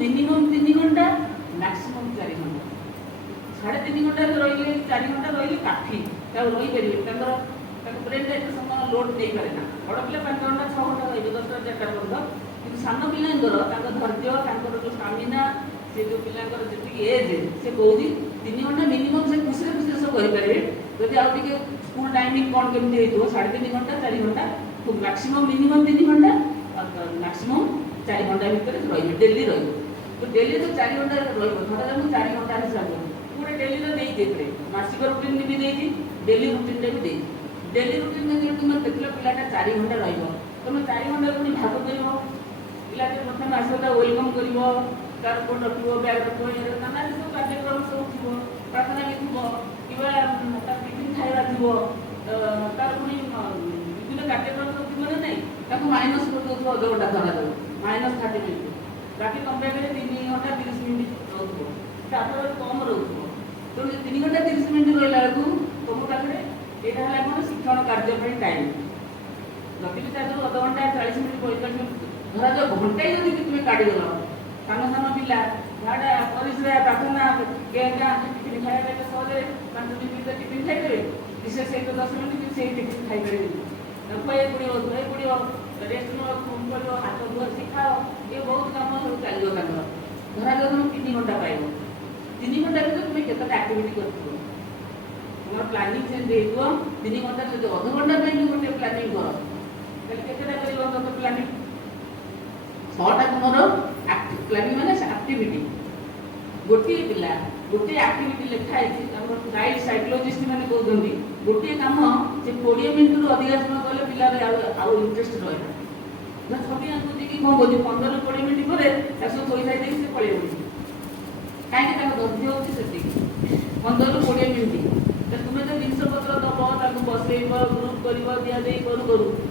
ମିନିମମ୍ 3 ଘଣ୍ଟା, ମ୍ୟାକ୍ସିମମ୍ 4 ଘଣ୍ଟା। 3.5 ଘଣ୍ଟା ରହିଲେ 4 ଘଣ୍ଟା ରହିଲେ କାଫି, ତାକୁ ରହିପାରିବେ। ତାଙ୍କ ବ୍ରେନ୍ରେ ଏତେ ସମୟ ଲୋଡ୍ ନେଇପାରେ ନା। ବଡ଼ ପିଲା 5 ଘଣ୍ଟା 6 ଘଣ୍ଟା ରହିବେ 10ଟା 4ଟା ପର୍ଯ୍ୟନ୍ତ। କିନ୍ତୁ ସାନ ପିଲାଙ୍କର ତାଙ୍କ ଧୈର୍ଯ୍ୟ, ତାଙ୍କର ଯେଉଁ ଷ୍ଟାମିନା, ସେ ଯେଉଁ ପିଲାଙ୍କର ଯେତିକି ଏଜ୍, ସେ କହୁଛି 3 ଘଣ୍ଟା ମିନିମମ୍ ସେ ଖୁସିରେ ସବୁ କରିପାରିବେ। ଯଦି ଆଉ ଟିକେ ସ୍କୁଲ ଟାଇମିଂ କ'ଣ କେମିତି ହେଇଥିବ 3.5 ଘଣ୍ଟା 4 ଘଣ୍ଟା, ମ୍ୟାକ୍ସିମମ୍ ମିନିମମ୍ 3 ଘଣ୍ଟା, ମ୍ୟାକ୍ସିମମ୍ 4 ଘଣ୍ଟା ଭିତରେ ରହିବେ, ଡେଲି ରହିବେ। ତ ଡେଲି ତ 4 ଘଣ୍ଟା ରହିବ। ଧରାଯାଉ ମୁଁ 4 ଘଣ୍ଟା ହିସାବ ପୁରା ଡେଲିର ଦେଇଛି। ଏଥିରେ ମାସିକ ରୁଟିନ୍ ବି ଦେଇଛି, ଡେଲି ରୁଟିନ୍ଟା ବି ଦେଇଛି। ଡେଲି ରୁଟିନ୍ ଯଦି ତୁମେ ଦେଖିଲ ପିଲାଟା 4 ଘଣ୍ଟା ରହିବ, ତୁମେ 4 ଘଣ୍ଟା ପୁଣି ଭାଗ କରିବ। ପିଲାଟି ପ୍ରଥମେ ଆସିବ, ତା ୱେଲକମ୍ କରିବ, ତାର କୋଟ୍ ରଖିବ, ବ୍ୟାଗ୍ ରଖିବ, ନାନା ସବୁ କାର୍ଯ୍ୟକ୍ରମ ସବୁ ଥିବ, ପ୍ରାର୍ଥନା ବି ଥିବ, କିମ୍ବା ତାର ଟିଫିନ୍ ଖାଇବା ଥିବ, ତାର ପୁଣି ବିଭିନ୍ନ କାର୍ଯ୍ୟକ୍ରମ ସବୁ ଥିବ ନା ନାହିଁ। ତାକୁ ମାଇନସ୍ କରିଦେଉଥିବ ଅଧଘଣ୍ଟା, ଧରାଯାଉ -30 ମିନିଟ୍। ବାକି ତୁମ ପାଖରେ 3 ଘଣ୍ଟା 30 ମିନିଟ୍ ରହୁଥିବ, ତାପରେ କମ୍ ରହୁଥିବ। ତେଣୁ 3 ଘଣ୍ଟା 30 ମିନିଟ୍ ରହିଲା ବେଳକୁ ତୁମ ପାଖରେ ଏଇଟା ହେଲା କ'ଣ? ଶିକ୍ଷଣ କାର୍ଯ୍ୟ ପାଇଁ ଟାଇମ୍। ଯଦି ବି ତା ଦେହରୁ ଅଧଘଣ୍ଟା 40 ମିନିଟ୍ 45 ମିନିଟ୍, ଧରାଯାଉ ଘଣ୍ଟାଏ ଯଦି ତୁମେ କାଢ଼ିଦେଲ, ସାନ ସାନ ପିଲା ଝାଡ଼ା, ପରିସ୍ରା, ପ୍ରାର୍ଥନା, ଟିଫିନ୍ ଖାଇବା ପାଇଁ ସହଜରେ 5 ମିନିଟ୍ ଭିତରେ ଟିଫିନ୍ ଖାଇଦେବେ। ବିଶେଷ ସହିତ 10 ମିନିଟ୍ ସେଇ ଟିଫିନ୍ ଖାଇପାରିବେନି। ଖୁଆଇବାକୁ ପଡ଼ିବ, ଧୋଇବାକୁ ପଡ଼ିବ, ରେଷ୍ଟ ନେବାକୁ ପଡ଼ିବ, ହାତ ଧୁଆ ଶିଖାଅ, ଏ ବହୁତ କାମ ସବୁ ଚାଲିବ ତାଙ୍କର। ଧରାଯାଉ ତୁମେ 3 ଘଣ୍ଟା ପାଇବ। 3 ଘଣ୍ଟା ଭିତରେ ତୁମେ କେତେଟା ଆକ୍ଟିଭିଟି କରିଥିବ? ତୁମର ପ୍ଲାନିଂ ସେମିତି ହେଇଥିବ। 3 ଘଣ୍ଟା ଯଦି ଅଧଘଣ୍ଟା ପାଇଁ ବି ଗୋଟେ ପ୍ଲାନିଂ କର, ତାହେଲେ କେତେଟା କରିବ ତମ ପ୍ଲାନିଂ? 6ଟା ତୁମର ଆକ୍ଟିଭିଟି ଗୋଟିଏ ପିଲା ଗୋଟିଏ ଆକ୍ଟିଭିଟି ଲେଖା ହେଇଛି ଆମର ଚାଇଲ୍ଡ ସାଇକୋଲୋଜିଷ୍ଟ ମାନେ କହୁଛନ୍ତି ଗୋଟିଏ କାମ ସେ 20 ମିନିଟରୁ ଅଧିକା ସମୟ କଲେ ପିଲାର ଆଉ ଇଣ୍ଟରେଷ୍ଟ ରହେ ନା ଛବି ଆଙ୍କୁଛି କି କ'ଣ କହୁଛି 15-20 ମିନିଟ୍ ପରେ ତାକୁ ସବୁ ଥୋଇ ଦେଇକି ସେ ପଳେଇ ଯାଉଛି କାହିଁକି ତାଙ୍କ ଧୈର୍ଯ୍ୟ ହେଉଛି ସେତିକି 15-20 ମିନିଟ୍ ତୁମେ ତ ଜିନିଷ ପତ୍ର ଦବ ତାକୁ ବସେଇବ ଗ୍ରୁପ୍ କରିବ ଦିଆଦେଇ କରୁ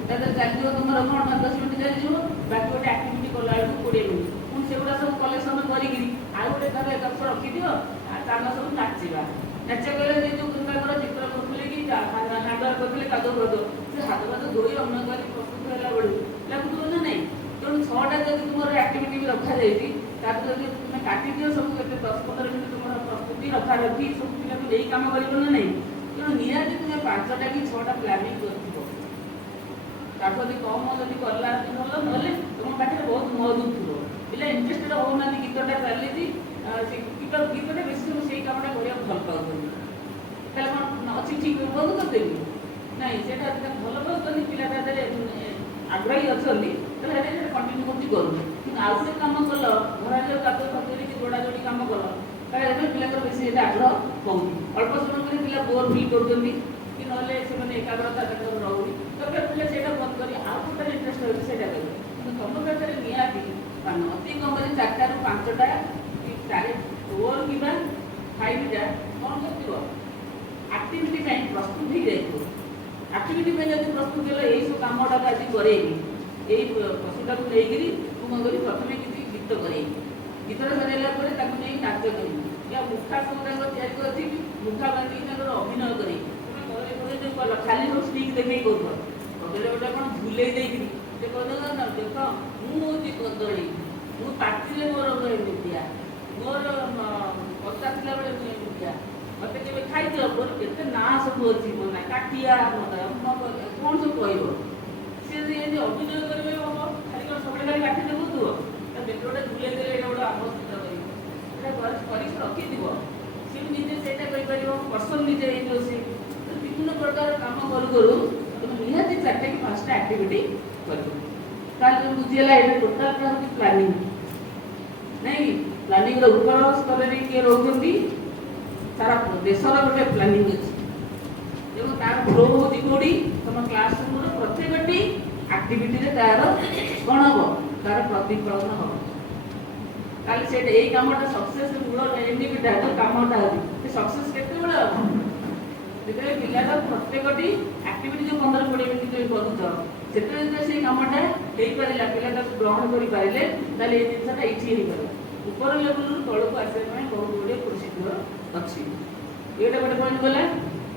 ତା ଦେହରେ ଚାଲିଯିବ ତୁମର କ'ଣ 5-10 ମିନିଟ୍ ଚାଲିଯିବ ବାକି ଗୋଟେ ଆକ୍ଟିଭିଟି କଲା ବେଳକୁ 20 ମିନିଟ୍ ପୁଣି ସେଗୁଡ଼ା ସବୁ କଲେକ୍ସନ୍ କରିକିରି ଆଉ ଗୋଟେ ତାର ଏକାଂଶ ରଖିଦିଅ ତାଙ୍କ ସବୁ ନାଚିବା ନାଚିବା କହିଲେ ସେ ଯେଉଁ ତାଙ୍କର ଚିତ୍ର କରୁଥିଲେ କି ହାଣ୍ଡୱାର କରୁଥିଲେ କାଦୁ କରିଦବ ସେ ହାତ ଫାତ ଧୋଇ ଅନ୍ୟ କରି ପ୍ରସ୍ତୁତ ହେଲା ବେଳକୁ ଲାଗୁଥିବ ନା ନାହିଁ ତେଣୁ 6ଟା ଯଦି ତୁମର ଆକ୍ଟିଭିଟି ବି ରଖାଯାଇଛି ତାକୁ ଯଦି ତୁମେ କାଟିଦିଅ ସବୁ କେତେ 10-15 ମିନିଟ୍ ତୁମର ପ୍ରସ୍ତୁତି ରଖାରଖି ସବୁ ପିଲାକୁ ନେଇ କାମ କରିବ ନା ନାହିଁ ତେଣୁ ନିହାତି ତୁମେ 5ଟା କି 6ଟା ପ୍ଲାନିଂ କରିଥିବ ତାଠୁ ଯଦି କମ୍ ଯଦି କଲା ଭଲ ନହେଲେ ତୁମ ପାଖରେ ବହୁତ ମହଜୁଦ ଥିବ ପିଲା ଇଣ୍ଟରେଷ୍ଟେଡ୍ ହେଉନାହାନ୍ତି ଗୀତଟା ଚାଲିଛି ସେ ଗୀତଟା ବେଶୀ ସମୟ ସେଇ କାମଟା କରିବାକୁ ଭଲ ପାଉଛନ୍ତି ତାହେଲେ କ'ଣ ଅଛି ଠିକ୍ ବନ୍ଦ କରିଦେବି ନାଇଁ ସେଇଟା ଭଲ ପାଉଛନ୍ତି ପିଲା ତା ଦେହରେ ଆଗ୍ରହୀ ଅଛନ୍ତି ତାହେଲେ ସେଇଟା କଣ୍ଟିନ୍ୟୁ କରୁଛି କରୁଛି କିନ୍ତୁ ଆଉ ଗୋଟେ କାମ କଲ ଘରାରେ କାଦୁଅ ଫାଦୁଅରେ କି ଯୋଡ଼ାଯୋଡ଼ି କାମ କଲ ତାହେଲେ ଏବେ ପିଲାଙ୍କର ବେଶୀ ଏଇଟା ଆଗ୍ରହ ହେଉନି ଅଳ୍ପ ସମୟ ପରେ ପିଲା ବୋର୍ ଫିଲ୍ କରୁଛନ୍ତି କି ନହେଲେ ସେମାନେ ଏକାଗ୍ରତା ତାଙ୍କର ରହୁନି ତାପରେ ପିଲା ସେଇଟା ବନ୍ଦ କରି ଆଉ ଗୋଟେ ଇଣ୍ଟରେଷ୍ଟ ହେଉଛି ସେଇଟା କରିବେ କିନ୍ତୁ ତମ ପାଖରେ ନିହାତି ଅତି କମରେ 4ଟାରୁ 5ଟା କି 4 କିମ୍ବା 5ଟା କ'ଣ କରିଥିବ ଆକ୍ଟିଭିଟି ପାଇଁ ପ୍ରସ୍ତୁତ ହେଇଯାଇଥିବ ଆକ୍ଟିଭିଟି ପାଇଁ ଯଦି ପ୍ରସ୍ତୁତ ହେଲେ ଏଇସବୁ କାମଟାକୁ ଆଜି କରେଇବି ଏଇ ପଶୁଟାକୁ ନେଇକିରି ମୁଁ କ'ଣ କରିବି ପ୍ରଥମେ କିଛି ଗୀତ କରେଇବି ଗୀତଟା ସରାଇଲା ପରେ ତାକୁ ନେଇ ନାଚ କରିବି ୟା ମୁଖା ସବୁ ତାଙ୍କର ତିଆରି କରିଥିବି ମୁଖା ବାନ୍ଧିକି ତାଙ୍କର ଅଭିନୟ କରିବି ଯେଉଁ କଲ ଖାଲି ସବୁ ଷ୍ଟିକ୍ ଦେଖେଇ କରୁଥିବ କଦଳୀ ଗୋଟେ କ'ଣ ଝୁଲେଇ ଦେଇକିରି ସେ କହିଦେବ ନା ଦେଖ ମୁଁ ହେଉଛି କଦଳୀ ମୁଁ ପାଟିରେ ମୋର ଏମିତିଆ ମୋର କଚା ଥିଲାବେଳେ ମୁଁ ଏମିତିଆ ମୋତେ କେବେ ଖାଇଦିଅ ମୋର କେତେ ନାଁ ସବୁ ଅଛି ମୋ ନା କାଟିଆ କ'ଣ ସବୁ କହିବ ସିଏ ଯଦି ଏମିତି ଅଭିନୟ କରିବେ ହବ ଖାଲି କ'ଣ ସବୁବେଳେ ଖାଲି କାଠି ଦେଖୁଥିବ ତା ପେଟ ଗୋଟେ ଝୁଲେଇ ଦେଲେ ଏଇଟା ଗୋଟେ ଆବଶ୍ୟକ କରିବ ସେଇଟା କରିକି ରଖିଥିବ ସିଏ ବି ନିଜେ ସେଇଟା କରିପାରିବ ପସନ୍ଦ ନିଜେ ହେଇଯିବ ସିଏ ବିଭିନ୍ନ ପ୍ରକାର କାମ କରୁ ତୁମେ ନିହାତି 4ଟା କି 5ଟା ଆକ୍ଟିଭିଟି କରିବ ତାହେଲେ ବୁଝିଗଲା ଏଇଟା ଟୋଟାଲ ହେଉଛି ପ୍ଲାନିଂ ନାଇଁ ପ୍ଲାନିଂର ଉପର ସ୍ତରରେ କିଏ ରହୁଛନ୍ତି ସାରା ଦେଶର ଗୋଟେ ପ୍ଲାନିଂ ଅଛି ଏବଂ ତାର ଫ୍ଲୋ ହେଉଛି କେଉଁଠି ତୁମ କ୍ଲାସ ରୁମ୍ର ପ୍ରତ୍ୟେକଟି ଆକ୍ଟିଭିଟିରେ ତାର କ'ଣ ହେବ ତାର ପ୍ରତିଫଳନ ହେବ ତାହେଲେ ସେଇଟା ଏଇ କାମଟା ସକ୍ସେସ୍ ମୂଳ ଏମିତିଟା ଯେଉଁ କାମଟା ଅଛି ସେ ସକ୍ସେସ୍ କେତେବେଳେ ହେବ ଯେତେବେଳେ ପିଲାର ପ୍ରତ୍ୟେକଟି ଆକ୍ଟିଭିଟି ଯେଉଁ 15-20 ମିନିଟ୍ ଯେଉଁ କରୁଛ ସେତେବେଳେ ଯେତେବେଳେ ସେଇ କାମଟା ହେଇପାରିଲା ପିଲା ତାକୁ ଗ୍ରହଣ କରିପାରିଲେ ତାହେଲେ ଏଇ ଜିନିଷଟା ଏଇଠି ହେଇପାରିଲା ଉପର ଲେବୁଲରୁ ତଳକୁ ଆସିବା ପାଇଁ ବହୁତ ଗୁଡ଼ିଏ ପ୍ରୋସିଡିଓର ଅଛି ଏଇଟା ଗୋଟେ ପଏଣ୍ଟ ଗଲା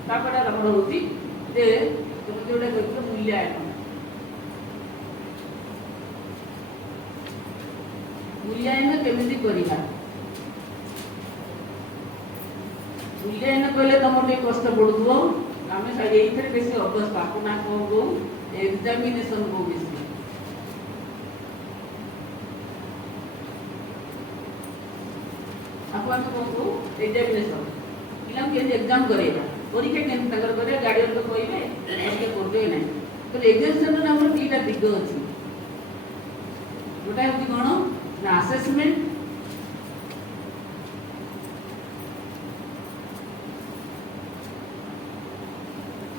ତାପରେ ଆମର ହେଉଛି ଯେ ତୁମେ ଯେଉଁଟା କହିଥିଲ ମୂଲ୍ୟାୟନ କେମିତି କରିବା ମୂଲ୍ୟାୟନ କହିଲେ ତମର ଟିକେ କଷ୍ଟ ପଡୁଥିବ ଆମେ ଏଇଥିରେ ବେଶୀ ଅଭ୍ୟସ୍ତ ଆପଣ ନା କ'ଣ କହୁ ଏକ୍ଜାମିନେସନ୍ କହୁ ବେଶୀ ଆପଣ ଆମେ କ'ଣ କହୁ ଏକ୍ଜାମିନେସନ୍ ପିଲାଙ୍କୁ କେମିତି ଏକ୍ଜାମ୍ କରେଇବା ପରୀକ୍ଷା କେମିତି ତାଙ୍କର କରିବା ଗାର୍ଡିଆନ୍ ତ କହିବେ ପରୀକ୍ଷା କରିଦେବେ ନାହିଁ ତ ଏକ୍ଜାମିନେସନ୍ର ଆମର 2ଟା ଦିଗ ଅଛି ଗୋଟା ହେଉଛି କ'ଣ ନା ଆସେସମେଣ୍ଟ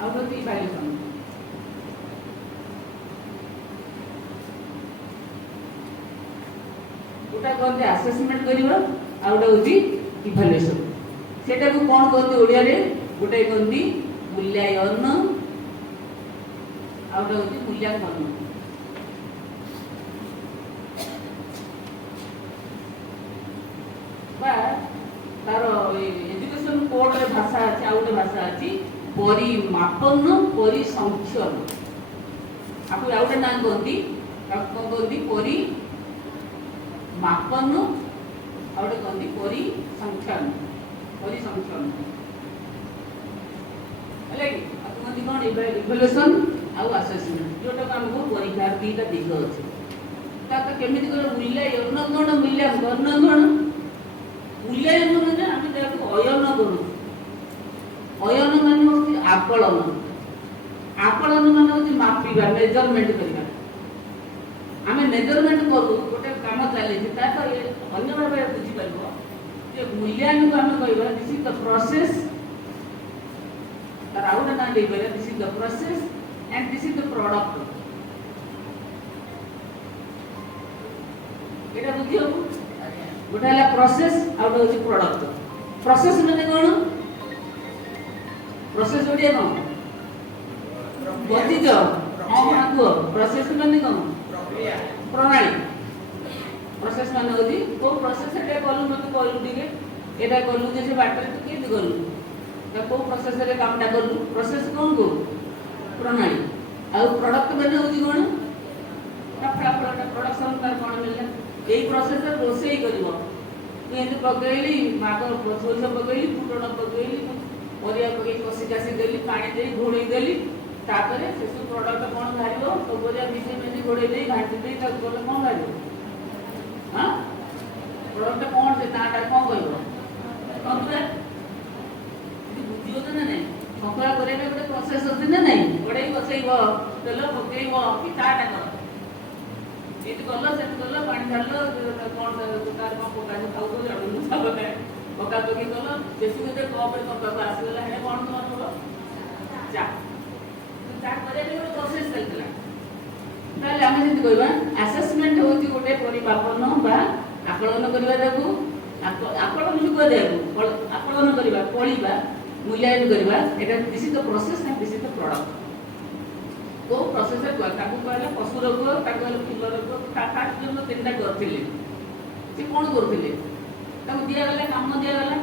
ଆଉ ଗୋଟେ ଇଭାଲୁଏସନ୍ ଗୋଟା କହନ୍ତି ଆସେସମେଣ୍ଟ କରିବା ଆଉ ଗୋଟେ ହେଉଛି ଇଭାଲୁଏସନ୍ ସେଟାକୁ କ'ଣ କହନ୍ତି ଓଡ଼ିଆରେ ଗୋଟେ କହନ୍ତି ମୂଲ୍ୟାୟନ ଆଉ ଗୋଟେ ହେଉଛି ମୂଲ୍ୟାଙ୍କନ ବା ତାର ଏଜୁକେସନ୍ କୋଡ୍ରେ ଭାଷା ଅଛି ଆଉ ଗୋଟେ ଭାଷା ଅଛି ପରିମାପନ ପରିସଂଖ୍ୟାନ ଆକୁ ଆଉ ଗୋଟେ ନାଁ କହନ୍ତି ତାକୁ କ'ଣ କହନ୍ତି ପରିମାପନ ଆଉ ଗୋଟେ କହନ୍ତି ପରିସଂଖ୍ୟାନ ହେଲା କି ଆଉ କୁହନ୍ତି କ'ଣ ଇଭାଲୁଏସନ୍ ଆଉ ଆସେସମେଣ୍ଟ ଯେଉଁଟାକୁ ଆମକୁ ପରୀକ୍ଷାର 2ଟା ଦିଗ ଅଛି ତାକୁ କେମିତି କରେ ମୂଲ୍ୟାୟନ କ'ଣ ମୂଲ୍ୟାଙ୍କନ କ'ଣ ମୂଲ୍ୟାୟନ ମାନେ ଆମେ ଯାହାକୁ ଅୟନ କରୁଛୁ ଅୟନ ମାନେ ହେଉଛି ଆକଳନ ମାନେ ହେଉଛି ମାପିବା ମେଜରମେଣ୍ଟ କରିବା आम मेजरमेंट करूँ गोटे कम चली अन्य भाव बुझीपर मूल्यायन को आम कह दिस इज द प्रोसेस आउ ना this is the process and this is the product ये बुझी गोटे है प्रोसेस आउ गोटे हूँ प्रोडक्ट प्रोसेस माने कौन प्रोसेस ओडिया कौन बचिज हाँ हाँ कह प्रोसेस माने कौन प्रणाली प्रोसेस मान होती को प्रोसेस एटा कलु मत कहलु टिके एटा कलु जे से बाटर तू केति कलु त को प्रोसेस रे कामटा कलु प्रोसेस कोन को प्रणाली आ प्रोडक्ट बने होती कोन कपड़ा प्रोडक्शन तार कोन मिलला एई प्रोसेस रे रोसेई करबो तू एते पगैली माग सोरिष पगैली फुटण पगैली परिया पगै कसी कासी देली पानी देई घोड़ई देली तापरे से सब प्रोडक्ट कोन बाहरिबो तो परिया मिसे मेदी घोड़ई देई घांटी देई त कोन बाहरिबो हां प्रोडक्ट कोन से ताटा कोन कहबो कंप्यूटर बुझियो त नै सफरा करे के गोटे प्रोसेस अछि ना नै घोड़ई बसैबो तेल पकेइबो कि ताटा कर एति गल्ला से गल्ला पानी ढाललो कोन तार को पका खाउ तो जानु सब के पका तो की गल्ला जेसु के कप रे कप आसीला हे कोन तोर बोलो जा ता करे के प्रोसेस चलतला ताले हम जेति कहबा असेसमेंट होती गोटे परिमापन बा आकलन करबा ताकू आकलन जो कर देबो आकलन करबा पढिबा मूल्यांकन करबा एटा this is the process and this is the product को प्रोसेस रे ताकू कहले पशु रोग ताकू कहले फूल रोग फास्ट जो तीनटा करथिले से कोन करथिले ताकू दिया गला काम दिया गला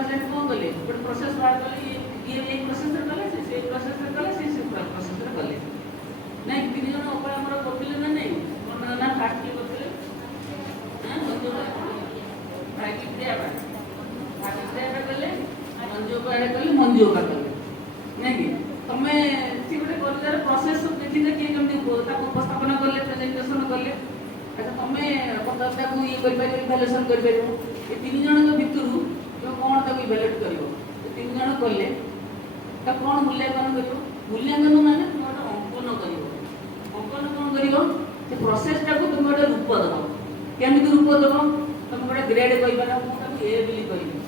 प्रेजेंट कोन करले गोटे प्रोसेस बाहर करले ये प्रोसेस रे करले से प्रोसेस रे करले से प्रोसेस रे करले नहीं तीन जन ऊपर हमर करथिले ना नहीं कोन ना फास्ट की करथिले हां मंजो प्राइवेट दिया बा फास्ट दिया करले मंजो को ऐड करले मंजो का करले नहीं कि तमे सी गोटे करले प्रोसेस देखि जे के केमती ताको उपस्थापन करले प्रेजेंटेशन करले अच्छा तमे पदार्थ को ये कर पारे इवैल्यूएशन कर पारे ये तीन जन के भितरु जो कोन ताको इवैल्यूएट करिवो तीन जन करले ता कोन मूल्यांकन करिवो मूल्यांकन माने तुम अंकन करिवो अंकन कोन करिवो से प्रोसेस टा को तुम गोटे रूप दबो केमिति रूप दबो तुम गोटे ग्रेड कहि पारा मु ताको ए बिली करिवो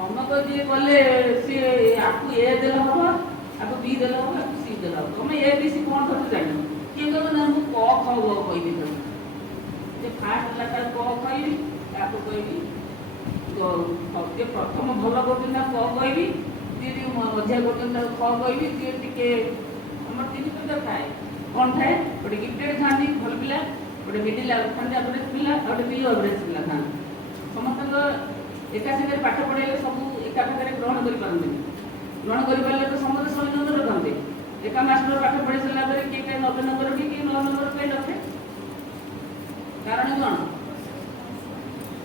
हमको दिए बोले से आपको ए देला हो आपको बी देला हो आपको सी देला हो तुम ए बी सी कोन कर जानो के को ना मु क ख ग कहि दी जे फास्ट लेटर क कहि आपको कहि तो सबके प्रथम भल करते ना क कहि दीदी मध्य करते ना ख कहि जे टिके हमर तीन प्रकार थाए कोन थाए गोटे गिफ्टेड थानी भल पिला गोटे मिडिल एवरेज पिला गोटे बिलो एवरेज पिला था समस्त एका संगे पाठ पढ़ाइले सब एका पाखे ग्रहण कर पारंती ग्रहण कर पारे तो समस्त 100 नंबर रखते एका मास्टर पाठ पढ़ी सारा पर किए 90 नंबर रखी किए 9 नंबर कहीं रखे कारण कौन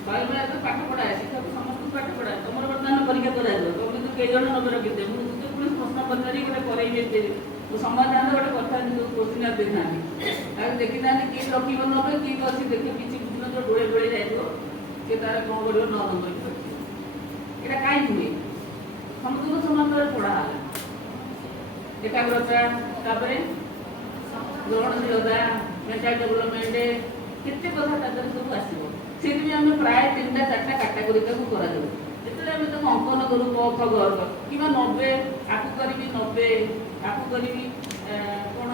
तो पाठ पढ़ाए शिक्षक समस्त पाठ पढ़ाए तुम बर्तमान परीक्षा कराइल तुम तो कई जन नंबर रखिते मुझे पुणी प्रश्न पचारि गोटे करइबे तो समाधान गोटे कथा क्वेश्चन देखा देखी था किए रखी नबे किए अच्छी देखिए किसी बुझन जो डोले डोले जाइए के तार कौन कर 9 नंबर এটা কাই हुए समस्त समांतर पढ़ा एकाग्रता तापरे ग्रहणशीलता मेंटल डेवलपमेंट केते कथा तादर सब आसीबो सेति हम प्राय 3टा 4टा कैटेगरी को करा दो जेतले हम तो अंकन करू क ख ग किबा 90 आकु करबी 90 आकु करबी कोन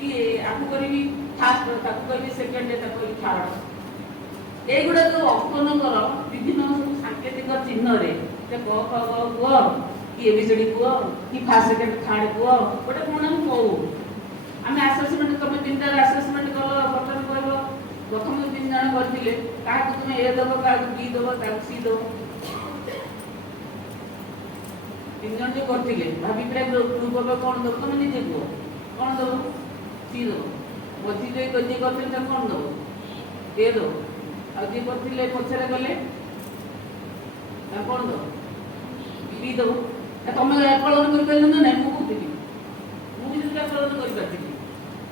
की आकु करबी फास्ट ताकु करबी सेकंड ताकु करबी थर्ड एगुड़ा जो अंकन कर विभिन्न सब सांकेतिक चिन्ह रे क ख ग कुह कि एबीसीडी कुह कि फास्ट सेकंड थर्ड कुह गोटे कोन हम कहू आम आसेसमेंट तुम 3टा आसेसमेंट कल बर्तन कहब प्रथम 3 जन करथिले काहा तुम ए दबो काहा बी दबो काहा सी दबो 3 जन जो करथिले भाभी प्रे ग्रुप पे कोन दबो तुम निजे कुह कोन दबो सी दबो मधी जे करथिले त कोन दबो ए दबो आ जे करथिले पछरे गले ता कोन दो बी दो तमे आकलन कर पाइल ना नहीं मु कहती मु भी तो आकलन कर पाती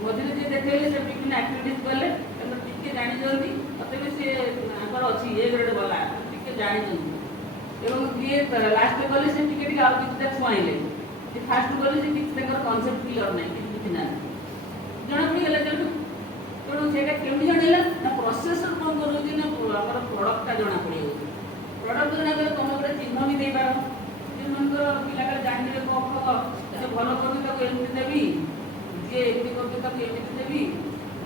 मझे जे देखले से विभिन्न एक्टिविटीज गले तमे टिके जानि जल्दी तते से आकर अछि ए ग्रेड वाला टिके जानि जल्दी एवं ये लास्ट गले से टिके टिके आ किछटा छुआइले जे फास्ट गले से टिके तकर कांसेप्ट क्लियर नहीं किछ ना जणा भी गले जणा ଏଇଟା କେମିତି ଜାଣିଲା ନା ପ୍ରୋସେସର କ'ଣ କରୁଛି ନା ଆମର ପ୍ରଡକ୍ଟଟା ଜଣା ପଡ଼ିଯାଉଛି। ପ୍ରଡକ୍ଟ ଜଣା ପଡ଼ିଲେ ତମେ ଗୋଟେ ଚିହ୍ନ ବି ଦେଇପାର। ମନେକର ପିଲାଟା ଜାଣିଲେ ସେ ଭଲ କରୁଛି ତାକୁ ଏମିତି ଦେବି, ଯିଏ ଏମିତି କରୁଛି ତାକୁ ଏମିତି ଦେବି,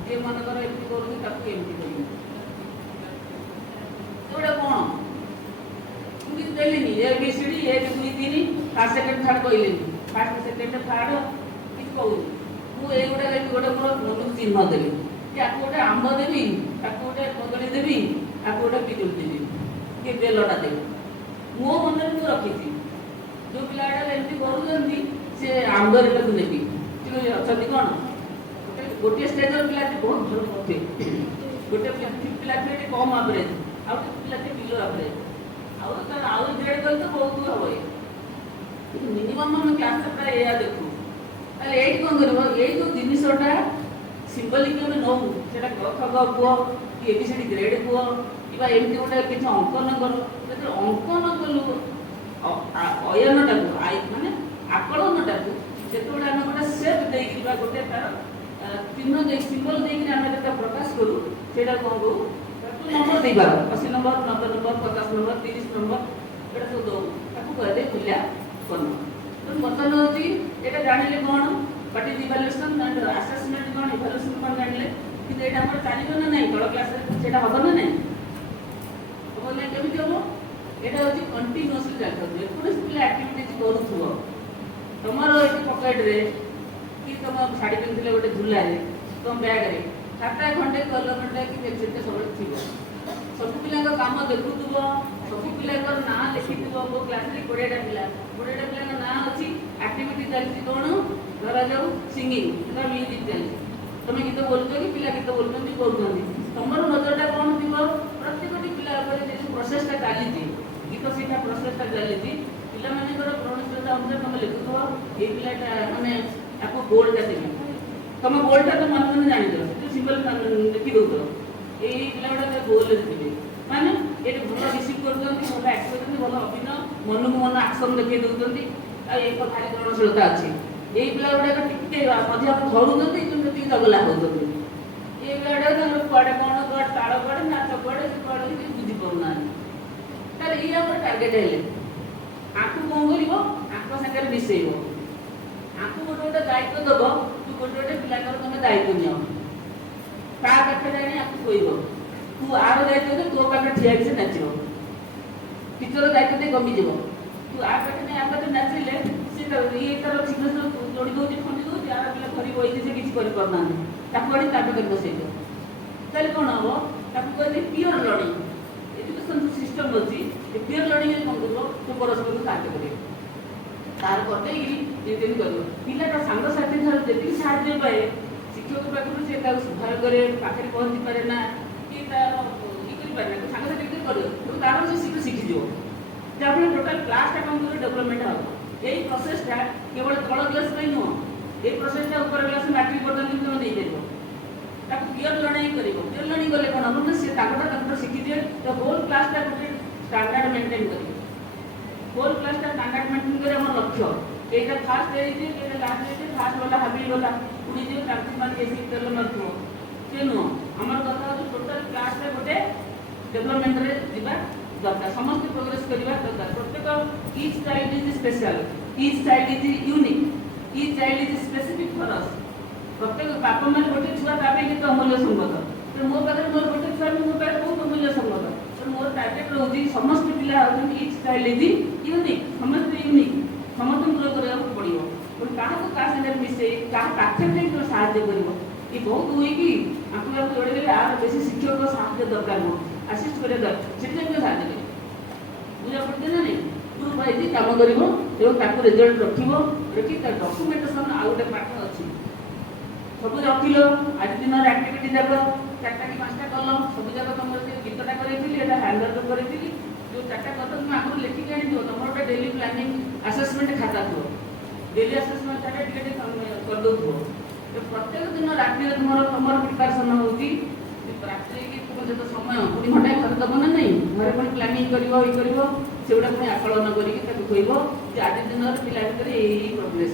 ଯିଏ ମନେକର ଏମିତି କରୁଛି ତାକୁ ଏମିତି ଦେବି। ସେଗୁଡ଼ା କ'ଣ ଏମିତି ଦେଲିନି ABCD 1 2 3 ଫାର୍ଷ୍ଟ ସେକେଣ୍ଡ ଥାର୍ଡ କହିଲେନି, ଫାର୍ଷ୍ଟ ସେକେଣ୍ଡ ଥାର୍ଡ କିଛି କହୁନି। ମୁଁ ଏଇଗୁଡ଼ା ଗୋଟେ ମୋର ମନକୁ ଚିହ୍ନ ଦେବି, ଆକୁ ଗୋଟେ ଆମ୍ବ ଦେବି, ତାକୁ ଗୋଟେ କଦଳୀ ଦେବି, ଆକୁ ଗୋଟେ ପିଜୁଳି ଦେବି, କିଏ ବେଲଟା ଦେବି। ମୋ ମନରେ ମୁଁ ରଖିଛି ଯେଉଁ ପିଲାଟା ଏମିତି କରୁଛନ୍ତି ସେ ଆମ୍ବରେ ତାକୁ ନେବି। ଠିକ୍ ଅଛି, ଅଛନ୍ତି କ'ଣ ଗୋଟିଏ ଷ୍ଟେଜର ପିଲା ବହୁତ ଭଲ କରୁଥିବେ, ଗୋଟେ ପିଲା ଟିକେ କମ୍ ଆଭରେଜ, ଆଉ ଗୋଟେ ପିଲା ବିଲୋ ଆଭରେଜ, ଆଉ ଗ୍ରେଡ୍ କଲେ ତ ବହୁତ ହବ। ମିନିମମ୍ ଆମେ କ୍ଲାସ୍ରେ ପ୍ରାୟ ଏଇଆ ଦେଖୁ। ତାହେଲେ ଏଇଠି କ'ଣ କରିବ, ଏଇ ଯେଉଁ ଜିନିଷଟା ସିମ୍ବଲିକ୍ ଆମେ ନେଉ ସେଇଟା କ କୁହ କି ABCD ଗ୍ରେଡ୍ କୁହ କିମ୍ବା ଏମିତି ଗୋଟେ କିଛି ଅଙ୍କନ କର। ଯେତେବେଳେ ଅଙ୍କନ କଲୁ ଅୟନଟାକୁ ମାନେ ଆକଳନଟାକୁ ଯେତେବେଳେ ଆମେ ଗୋଟେ ସେପ୍ ଦେଇକି ବା ଗୋଟେ ତାର ଚିହ୍ନ ଦେଇ ସିମ୍ବଲ ଦେଇକି ଆମେ ଯେତେବେଳେ ପ୍ରକାଶ କରୁ ସେଇଟା କ'ଣ କହୁ, ତାକୁ ନମ୍ବର ଦେଇପାର 80 ନମ୍ବର 90 ନମ୍ବର 50 ନମ୍ବର 30 ନମ୍ବର ଏଇଟା ସବୁ ଦେଉ, ତାକୁ କୁହାଯାଏ ମୂଲ୍ୟାଙ୍କନ। ତେଣୁ ବର୍ତ୍ତମାନ ହେଉଛି ଏଇଟା ଜାଣିଲେ କ'ଣ What is evaluation and assessment कौन evaluation कौन जानले कि एटा हमर चालिबो ना नहीं तळ क्लास रे सेटा हबो ना नहीं बोले केमिति हबो एटा होची कंटीन्यूअसली जातो जेकोस पिला एक्टिविटीज करूथुबो तमरो एटी पॉकेट रे कि तम साडी पिनथिले गोटे झुला रे तम बैग रे 7 घंटे किलोमीटर कि पेसेंट सब थिबो सब पिला का काम देखुथुबो सब पिला का नाम लिखिथुबो वो क्लास रे 20 टा पिला का नाम अछि एक्टिविटी चलछि कोन धरा जाऊ सिंगिंग ना म्यूजिक चलछि तमे गीत बोलतो कि पिला गीत बोलतोंती बोलतोंती तमरो नजरटा कोन थिबो प्रत्येकटी पिला ऊपर जे प्रोसेसटा चालिछि गीत शिक्षा प्रोसेसटा चालिछि पिला माने कर प्रोसेसटा अनुसार तमे लिखुथो ए पिलाटा माने आपको गोलटा देबी तमे गोलटा तो मन मन जानि दो जे सिंबल देखि दो ए पिलाटा गोल देबी माने एटे भलो रिसीव करतोंती भलो एक्ट करतोंती भलो अभिनय मनकु मन एक्शन देखि दउतोंती आ एक भारी ग्रहणशीलता अछि ए पिला गुडा टिके मध्य धरुतोंती किंतु टिके दगला होतोंती ए पिला गुडा कोडे कोन कोड ताळ कोडे नाच कोडे से कोडे कि बुझी पड़ना ताले ई हमर टारगेट हेले आकु कोन करिवो आको संगे मिसेइवो आकु गोटे गोटे दायित्व दबो तू गोटे गोटे पिला कर तमे दायित्व नियो का कथे जानि आकु कोइबो तू आर दायित्व दे तो पाखे ठिया कि से नाचिबो टीचर दायित्व दे कमी जीवो तू आ पाखे ने आ पाखे नाचिले से ये तर सिग्नेचर जोड़ी दोची खंडी दो यार पिला घरी बइते से किछ करि परना ताको अडी ताको कर बसै दो ताले कोन हबो ताको कहले पियर लर्निंग एजुकेशन सिस्टम अछि ए पियर लर्निंग कोन करबो तो परस्पर को साथ करियो तार करते ये दिन करियो पिलाटा संग साथी धर जेति साहाय्य पाए शिक्षक पाखु से ता सुधार करे पाखरी पहुंची पारे ना कि ता ई करि पारे ना संग साथी करियो तो तार से शीघ्र सीखि जिवो जाबले टोटल क्लास टा कोन डेवलपमेंट हो यही प्रोसेसटा केवल तल क्लास में नुह ये प्रोसेसटा ऊपर क्लास मैट्रिक पर्यंत तुम नहीं देबो ताको पियर लर्निंग करिवो पियर लर्निंग करले कोन हम से ताकोटा शिखि दिए तो होल क्लासटा गुटे स्टैंडर्ड मेंटेन करिवो होल क्लासटा स्टैंडर्ड मेंटेन करे हमर लक्ष्य एटा फास्ट देइछि एटा लास्ट देइछि फास्ट वाला हाबी वाला उनी जे प्राक्टिस मान जेसी कर नथो से नुह हमर कथा हो टोटल क्लासटा गुटे डेवलपमेंट रे दिबा दरकार समस्त प्रोग्रेस करिबा दरकार प्रत्येक each child is special each child is unique each child is specific for us प्रत्येक बापा माने गोटे छुआ ताबे के तो अमूल्य संपद तो मोर पाखरे मोर गोटे छुआ मोर पाखरे बहुत अमूल्य संपद तो मोर टारगेट रहउजी समस्त पिला होतन ईच चाइल्ड इज यूनिक समस्त यूनिक समस्त ग्रो करिया पड़ियो और काहा को का संगे मिसे काहा पाठ्यक्रम को सहायता करिवो ई बहुत होई कि आपको जोड़े गेले आर बेसी शिक्षक को सहायता दरकार हो असिस्ट करे दरकार शिक्षक को सहायता करे बुझा पड़ते ना नहीं ग्रुप वाइज काम करिवो एवं ताको रिजल्ट रखिवो रखि ता डॉक्यूमेंटेशन आ गोटे पाठ अछि सब रखिलो आज दिन एक्टिविटी जाबो 4टा कि 5टा कलम सब जाबो तुम से गीतटा करैथिली एटा हैंडल करैथिली जो 4टा कत तुम आगु लिखि के आनी दियो तमरो डेली प्लानिंग असेसमेंट खाता थो डेली असेसमेंट खाता टिके कर दो थो तो प्रत्येक दिन रात्रि रे तुमरो प्रिपरेशन होउची रात्रि की तुम जतो समय पुनी घंटा कर दबो ना नहीं घरे पण प्लानिंग करिवो ई करिवो सेउडा पुनी आकलन करी के ताको कहइबो जे आज दिन रे पिला भीतर एई प्रोग्रेस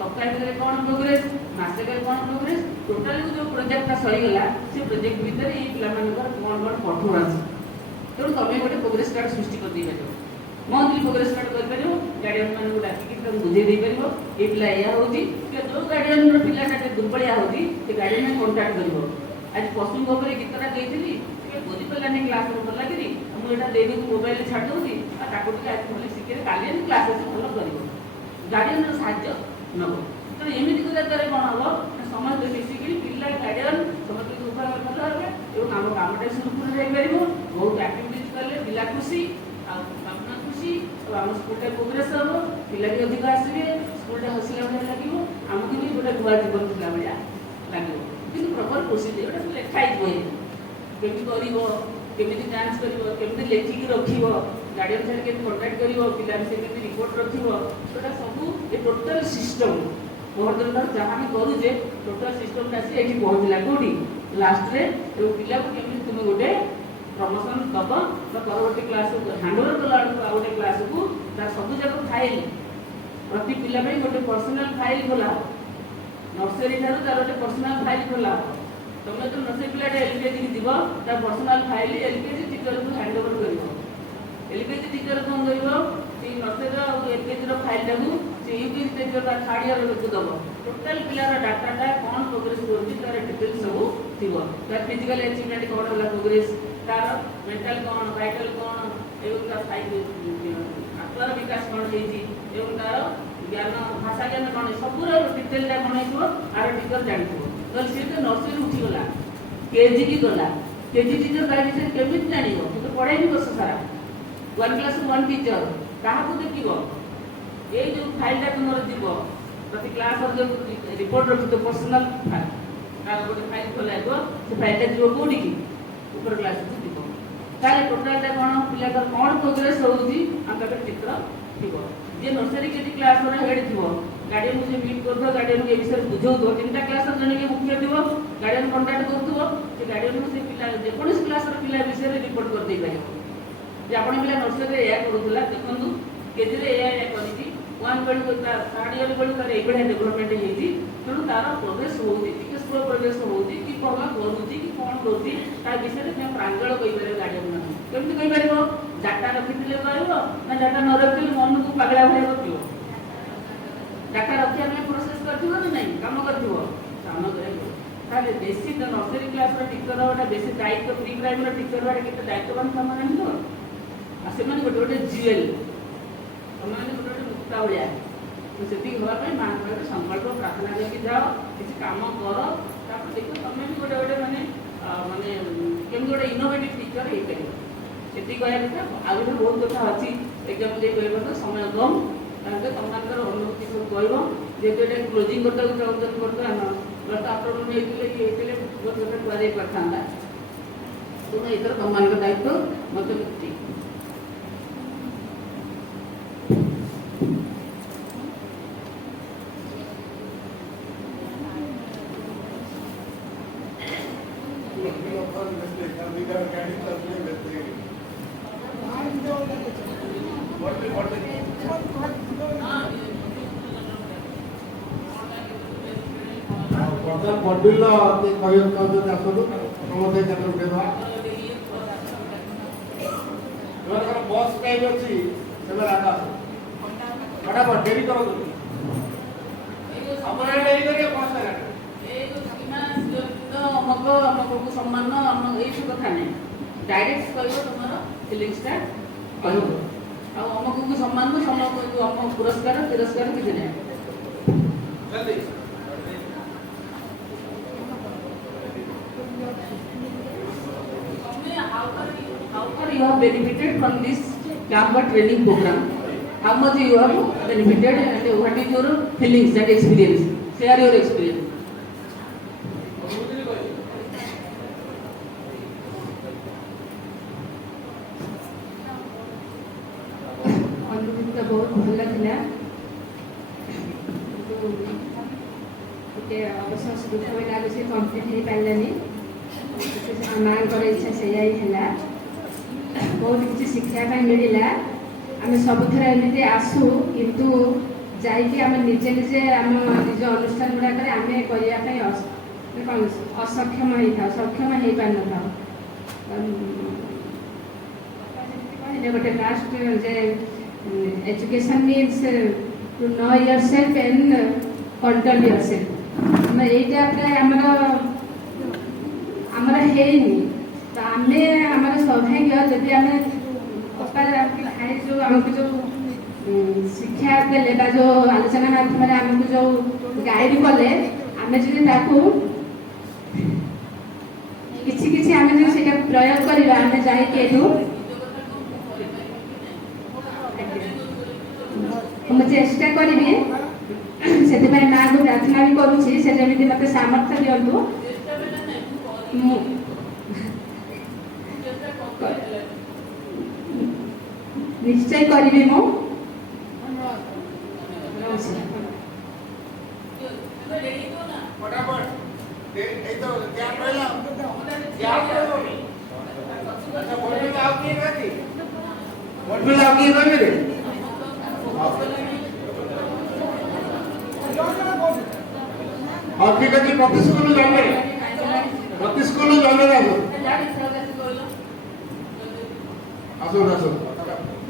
सप्ताह भीतर कोन प्रोग्रेस ମାସେକରେ କ'ଣ ପ୍ରୋଗ୍ରେସ୍ ଟୋଟାଲି ଯେଉଁ ପ୍ରୋଜେକ୍ଟଟା ସରିଗଲା ସେ ପ୍ରୋଜେକ୍ଟ ଭିତରେ ଏଇ ପିଲାମାନଙ୍କର କ'ଣ କ'ଣ କଠୋର ଅଛି। ତେଣୁ ତୁମେ ଗୋଟେ ପ୍ରୋଗ୍ରେସ୍ କାର୍ଡ଼ ସୃଷ୍ଟି କରିଦେଇପାରିବ, ମନ୍ଥଲି ପ୍ରୋଗ୍ରେସ୍ କାର୍ଡ଼ କରିପାରିବ, ଗାର୍ଡ଼ିଆନ୍ ମାନଙ୍କୁ ଡାକିକି ତାଙ୍କୁ ବୁଝେଇ ଦେଇପାରିବ ଏ ପିଲା ଏଇଆ ହେଉଛି। ଯେଉଁ ଗାର୍ଡ଼ିଆନ୍ର ପିଲାଟା ଟିକେ ଦୁର୍ବଳିଆ ହେଉଛି ସେ ଗାର୍ଡ଼ିଆନ୍ କଣ୍ଟାକ୍ଟ କରିବ। ଆଜି ପଶୁଙ୍କ ଉପରେ ଗୀତଟା ଦେଇଥିଲି ଟିକେ ବୁଝିପାରିଲାନି କ୍ଲାସ୍ରେ ଭଲ ଲାଗିନି, ମୁଁ ଏଇଟା ଦେଇଦେବି ମୋବାଇଲରେ ଛାଡ଼ି ଦେଉଛି ଆଉ ତାକୁ ଟିକେ ଆଜି ଭଲ ଶିଖେଇ କାଲି ଆଜି କ୍ଲାସ୍ ଆସି ଭଲ କରିବ, ଗାର୍ଡ଼ିଆନ୍ର ସାହାଯ୍ୟ ନେବ। ତେଣୁ ଏମିତି କରିବା ଦ୍ୱାରା କ'ଣ ହେବ ନା ସମସ୍ତେ ମିଶିକିରି ପିଲା ଗାର୍ଡ଼ିଆନ୍ ସମସ୍ତେ ଉଭୟ ଭଲ ହେବେ ଏବଂ ଆମ କାମଟା ସୁରୁଖୁରୁରେ ଯାଇପାରିବ। ବହୁତ ଆକ୍ଟିଭିଟିଜ୍ କଲେ ପିଲା ଖୁସି ଆଉ ବାପା ଖୁସି ଆଉ ଆମ ସ୍କୁଲଟା ପ୍ରୋଗ୍ରେସ୍ ହେବ, ପିଲା ବି ଅଧିକ ଆସିବେ, ସ୍କୁଲଟା ହସିଲା ଭଳିଆ ଲାଗିବ, ଆମକୁ ବି ଗୋଟେ ନୂଆ ଜୀବନ ଥିଲା ଭଳିଆ ଲାଗିବ। କିନ୍ତୁ ପ୍ରପର୍ ପ୍ରୋସିଜିଅର ଗୋଟେ ସବୁ ଲେଖା ହେଇଥିବ, କେମିତି କରିବ, କେମିତି ଡାନ୍ସ କରିବ, କେମିତି ଲେଖିକି ରଖିବ, ଗାର୍ଡ଼ିଆନ୍ ସାଙ୍ଗେ କେମିତି କଣ୍ଟାକ୍ଟ କରିବ, ପିଲା ବିଷୟରେ କେମିତି ରିପୋର୍ଟ ରଖିବ, ସେଟା ସବୁ ଏ ଟୋଟାଲ୍ ସିଷ୍ଟମ୍ ପହରଦିନଠାରୁ ଯାହା ଆମେ କରୁଛେ ଟୋଟାଲ୍ ସିଷ୍ଟମ୍ଟା ଆସି ଏଠି ପହଞ୍ଚିଲା କେଉଁଠି ଲାଷ୍ଟରେ। ଏବଂ ପିଲାକୁ କେମିତି ତୁମେ ଗୋଟେ ପ୍ରମୋସନ୍ ଦେବ ବା ପରବର୍ତ୍ତୀ କ୍ଲାସ୍କୁ ହ୍ୟାଣ୍ଡଓଭର କଲା ବେଳକୁ ଆଉ ଗୋଟେ କ୍ଲାସ୍କୁ ତାର ସବୁଯାକ ଫାଇଲ୍ ପ୍ରତି ପିଲା ପାଇଁ ଗୋଟେ ପର୍ସନାଲ୍ ଫାଇଲ୍ ଖୋଲା ହେବ। ନର୍ସରୀ ଠାରୁ ତାର ଗୋଟେ ପର୍ସନାଲ୍ ଫାଇଲ୍ ଖୋଲା ହେବ। ତୁମେ ତ ନର୍ସରୀ ପିଲାଟା ଏଲ୍କେଜିକି ଯିବ ତା ପର୍ସନାଲ୍ ଫାଇଲ୍ ଏଲ୍କେଜି ଟିଚରକୁ ହ୍ୟାଣ୍ଡଓଭର କରିବ। ଏଲ୍କେଜି ଟିଚର କ'ଣ କରିବ ସେଇ ନର୍ସରୀର ଆଉ ଏଲ୍କେଜିର ଫାଇଲ୍ଟାକୁ ସେ ୟୁକେଜି ଟିଚର ତା ଥାର୍ଡ଼ ଇୟରକୁ ଦେବ। ଟୋଟାଲ୍ ପିଲାର ଡାଟାଟା କ'ଣ ପ୍ରୋଗ୍ରେସ୍ କରୁଛି ତାର ଡିଟେଲ୍ସ ସବୁ ଥିବ। ତାର ଫିଜିକାଲ୍ ଆଚିଭମେଣ୍ଟ କ'ଣ ହେଲା ପ୍ରୋଗ୍ରେସ୍, ତାର ମେଣ୍ଟାଲ୍ କ'ଣ, ଭାଇଟାଲ୍ କ'ଣ ଏବଂ ତାର ଆତ୍ମାର ବିକାଶ କ'ଣ ହେଇଛି ଏବଂ ତାର ଜ୍ଞାନ ଭାଷା ଜ୍ଞାନ କ'ଣ ସବୁର ଡିଟେଲ୍ଟା କ'ଣ ହେଇଥିବ ଆର ଟିଚର ଜାଣିଥିବ। ନହେଲେ ସିଏ ତ ନର୍ସରୀ ଉଠିଗଲା କେଜିକି ଗଲା, କେଜି ଟିଚର ତା ବିଷୟରେ କେମିତି ଜାଣିବ? ସେ ତ ପଢ଼େଇନି ବର୍ଷ ସାରା। 1 କ୍ଲାସ୍ 1 ଟିଚର କାହାକୁ ଦେଖିବ? ଏଇ ଯେଉଁ ଫାଇଲ୍ଟା ତୁମର ଯିବ ପ୍ରତି କ୍ଲାସ୍ର ଯେଉଁ ରିପୋର୍ଟ ରଖିଥିବ ପର୍ସନାଲ୍ ଫାଇଲ୍ ତାର ଗୋଟେ ଫାଇଲ୍ ଖୋଲା ହେଇଥିବ, ସେ ଫାଇଲ୍ଟା ଯିବ କେଉଁଠିକି ଉପର କ୍ଲାସ୍କୁ ଯିବ। ତାହେଲେ ଟୋଟାଲ୍ଟା କ'ଣ ପିଲାଙ୍କର କ'ଣ ପ୍ରୋଗ୍ରେସ୍ ହେଉଛି ଆମ ପାଖରେ ଚିତ୍ର ଥିବ। ଯିଏ ନର୍ସରୀ କେଜି କ୍ଲାସ୍ର ହେଡ଼୍ ଥିବ ଗାର୍ଡ଼ିଆନ୍କୁ ଯିଏ ମିଟ୍ କରୁଥିବ ଗାର୍ଡ଼ିଆନ୍କୁ ଏ ବିଷୟରେ ବୁଝାଉଥିବ, 3ଟା କ୍ଲାସ୍ର ଜଣେ କିଏ ମୁଖ୍ୟ ଥିବ ଗାର୍ଡ଼ିଆନ୍ କଣ୍ଟାକ୍ଟ କରୁଥିବ, ସେ ଗାର୍ଡ଼ିଆନ୍କୁ ସେ ପିଲା ଯେକୌଣସି କ୍ଲାସ୍ର ପିଲା ବିଷୟରେ ରିପୋର୍ଟ କରିଦେଇପାରିବ ଯେ ଆପଣ ପିଲା ନର୍ସରୀରେ ଏଇଆ କରୁଥିଲା, ଦେଖନ୍ତୁ କେଜିରେ ଏଇଆ କରିଛି, 1 ବେଳକୁ ତା ଥାର୍ଡ଼ ଇୟର ବେଳକୁ ତାର ଏଇଭଳିଆ ଡେଭଲପମେଣ୍ଟ ହେଇଛି। ତେଣୁ ତାର ପ୍ରୋଗ୍ରେସ୍ ହେଉଛି ଟିକେ ସ୍ଲୋ ପ୍ରୋଗ୍ରେସ୍ ହେଉଛି କି ଭଲ କରୁଛି କି କ'ଣ କରୁଛି ତା ବିଷୟରେ ତୁମେ ପ୍ରାଞ୍ଜଳ କହିପାରିବ। ଗାର୍ଡ଼ିଆନ୍ ମାନେ କେମିତି କହିପାରିବ? ଡାଟା ରଖିଥିଲେ କହିବ ନା ଡାଟା ନ ରଖିଲେ ମନକୁ ପାଗଳା ଭଳିଆ ରଖିବ? ଡାଟା ରଖିବା ପାଇଁ ପ୍ରୋସେସ୍ କରିଥିବ ନା ନାହିଁ, କାମ କରିଥିବ, କାମ କରିବ। ତାହେଲେ ବେଶୀ ନର୍ସରୀ କ୍ଲାସ୍ର ଟିଚର ଗୋଟେ ବେଶୀ ଦାୟିତ୍ୱ, ପ୍ରି ପ୍ରାଇମେରୀ ଟିଚର ଗୋଟେ କେତେ ଦାୟିତ୍ୱବାନ କାମ ଜାଣିଥିବ। ଆଉ ସେମାନେ ଗୋଟେ ଗୋଟେ ଜିଏଲ୍, ସେମାନେ ଗୋଟେ ଗୋଟେ ମୁକ୍ତା ଭଳିଆ। ତ ସେତିକି ହେବା ପାଇଁ ମାଆଙ୍କ ପାଖରେ ସଂକଳ୍ପ ପ୍ରାର୍ଥନା କରିକି ଯାଅ, କିଛି କାମ କର, ତାପରେ ଦେଖିବ ତମେ ବି ଗୋଟେ ଗୋଟେ ମାନେ କେମିତି ଗୋଟେ ଇନୋଭେଟିଭ୍ ଟିଚର ହେଇପାରିବ। ସେତିକି କହିବା କଥା। ଆଉ ଗୋଟେ ବହୁତ କଥା ଅଛି ଏକ୍ଜାମ୍ ଦେଇ କହିବା କଥା, ସମୟ କମ୍, ତାହେଲେ ତମମାନଙ୍କର ଅନୁଭୂତି ସବୁ କହିବ। ଯେହେତୁ ଏଇଟା କ୍ଲୋଜିଂ କରିବାକୁ ଚାହୁଁଛନ୍ତି ବର୍ତ୍ତମାନ, ଆପଣଙ୍କୁ ନେଇଥିଲେ କି ହେଇଥିଲେ ବହୁତ କଥା କୁହାଯାଇ ପାରିଥାନ୍ତା। ତେଣୁ ଏଥର ତମମାନଙ୍କ ଦାୟିତ୍ୱ ମୋତେ ମିଳୁଛି। ବଡିଲ କହିବାକୁ ଚାହୁଁଛନ୍ତି ଆସନ୍ତୁ ସମସ୍ତେ ଚାକିରି ଉଠେଇଦେବା। ସେମାନଙ୍କର ବସ୍ ଟାଇମ୍ ଅଛି, ସେମାନେ ଆଗ ଆସ ଫଟାଫଟ ଡେରି କରନ୍ତୁ, ଆପଣ ଡେରି କରିବେ ବସ୍ ଅମକକୁ ସମ୍ମାନ ଏଇସବୁ କଥା ନାହିଁ। ଡାଇରେକ୍ଟ କହିବ ତମର ଫିଲିଙ୍ଗସଟା କହିବ, ଆଉ ଅମକକୁ ସମ୍ମାନ ସମସ୍ତଙ୍କୁ ଅମ ପୁରସ୍କାର ତିରସ୍କାର କିଛି ନାହିଁ। How far you have benefited from this Canva training program? How much you have benefited and what is your feelings and experience? Share your experience. ଅନୁଭୂତି ବହୁତ ଭଲ ଥିଲା। ଟିକେ ଅବଶ୍ୟ ସୁବିଧା ବି ଲାଗୁଛି, କମ୍ପ୍ଲିଟ୍ ହେଇପାରିଲାନି। ମାଆଙ୍କର ଇଚ୍ଛା ସେଇଆ ହିଁ ହେଲା। ବହୁତ କିଛି ଶିଖିବା ପାଇଁ ମିଳିଲା। ଆମେ ସବୁଥର ଏମିତି ଆସୁ, କିନ୍ତୁ ଯାଇକି ଆମେ ନିଜେ ନିଜେ ଆମ ନିଜ ଅନୁଷ୍ଠାନ ଗୁଡ଼ାକରେ ଆମେ କରିବା ପାଇଁ କ'ଣ ଅସକ୍ଷମ ହେଇଥାଉ, ସକ୍ଷମ ହେଇପାରିନଥାଉ। କହିଲେ ଗୋଟେ ଲାଷ୍ଟ ଯେ education means to know yourself and control yourself। ଏଇଟା ପ୍ରାୟ ଆମର ହେଇନି। ତ ଆମେ ଆମର ସୌଭାଗ୍ୟ ଯଦି ଆମେ ଅପା ଭାଇ ଯେଉଁ ଆମକୁ ଯେଉଁ ଶିକ୍ଷା ଦେଲେ ବା ଯେଉଁ ଆଲୋଚନା ମାଧ୍ୟମରେ ଆମକୁ ଯେଉଁ ଗାଇଡ୍ କଲେ, ଆମେ ଯଦି ତାକୁ କିଛି ଆମେ ଯଦି ସେଇଟା ପ୍ରୟୋଗ କରିବା, ଆମେ ଯାଇକି ଏଠୁ ମୁଁ ଚେଷ୍ଟା କରିବି, ସେଥିପାଇଁ ମାଆକୁ ପ୍ରାର୍ଥନା ବି କରୁଛି ସେ ଯେମିତି ମୋତେ ସାମର୍ଥ୍ୟ ଦିଅନ୍ତୁ। ମୁଁ ନିଶ୍ଚୟ କରିବି। ମୁଁ फटाफट এই তো গ্যাপ রইল গ্যাপ রইল আচ্ছা বলবি লাভ কি নাকি বলবি লাভ কি করবে রে ঠিক আছে প্রতি স্কুলে যাবে আসুন আসুন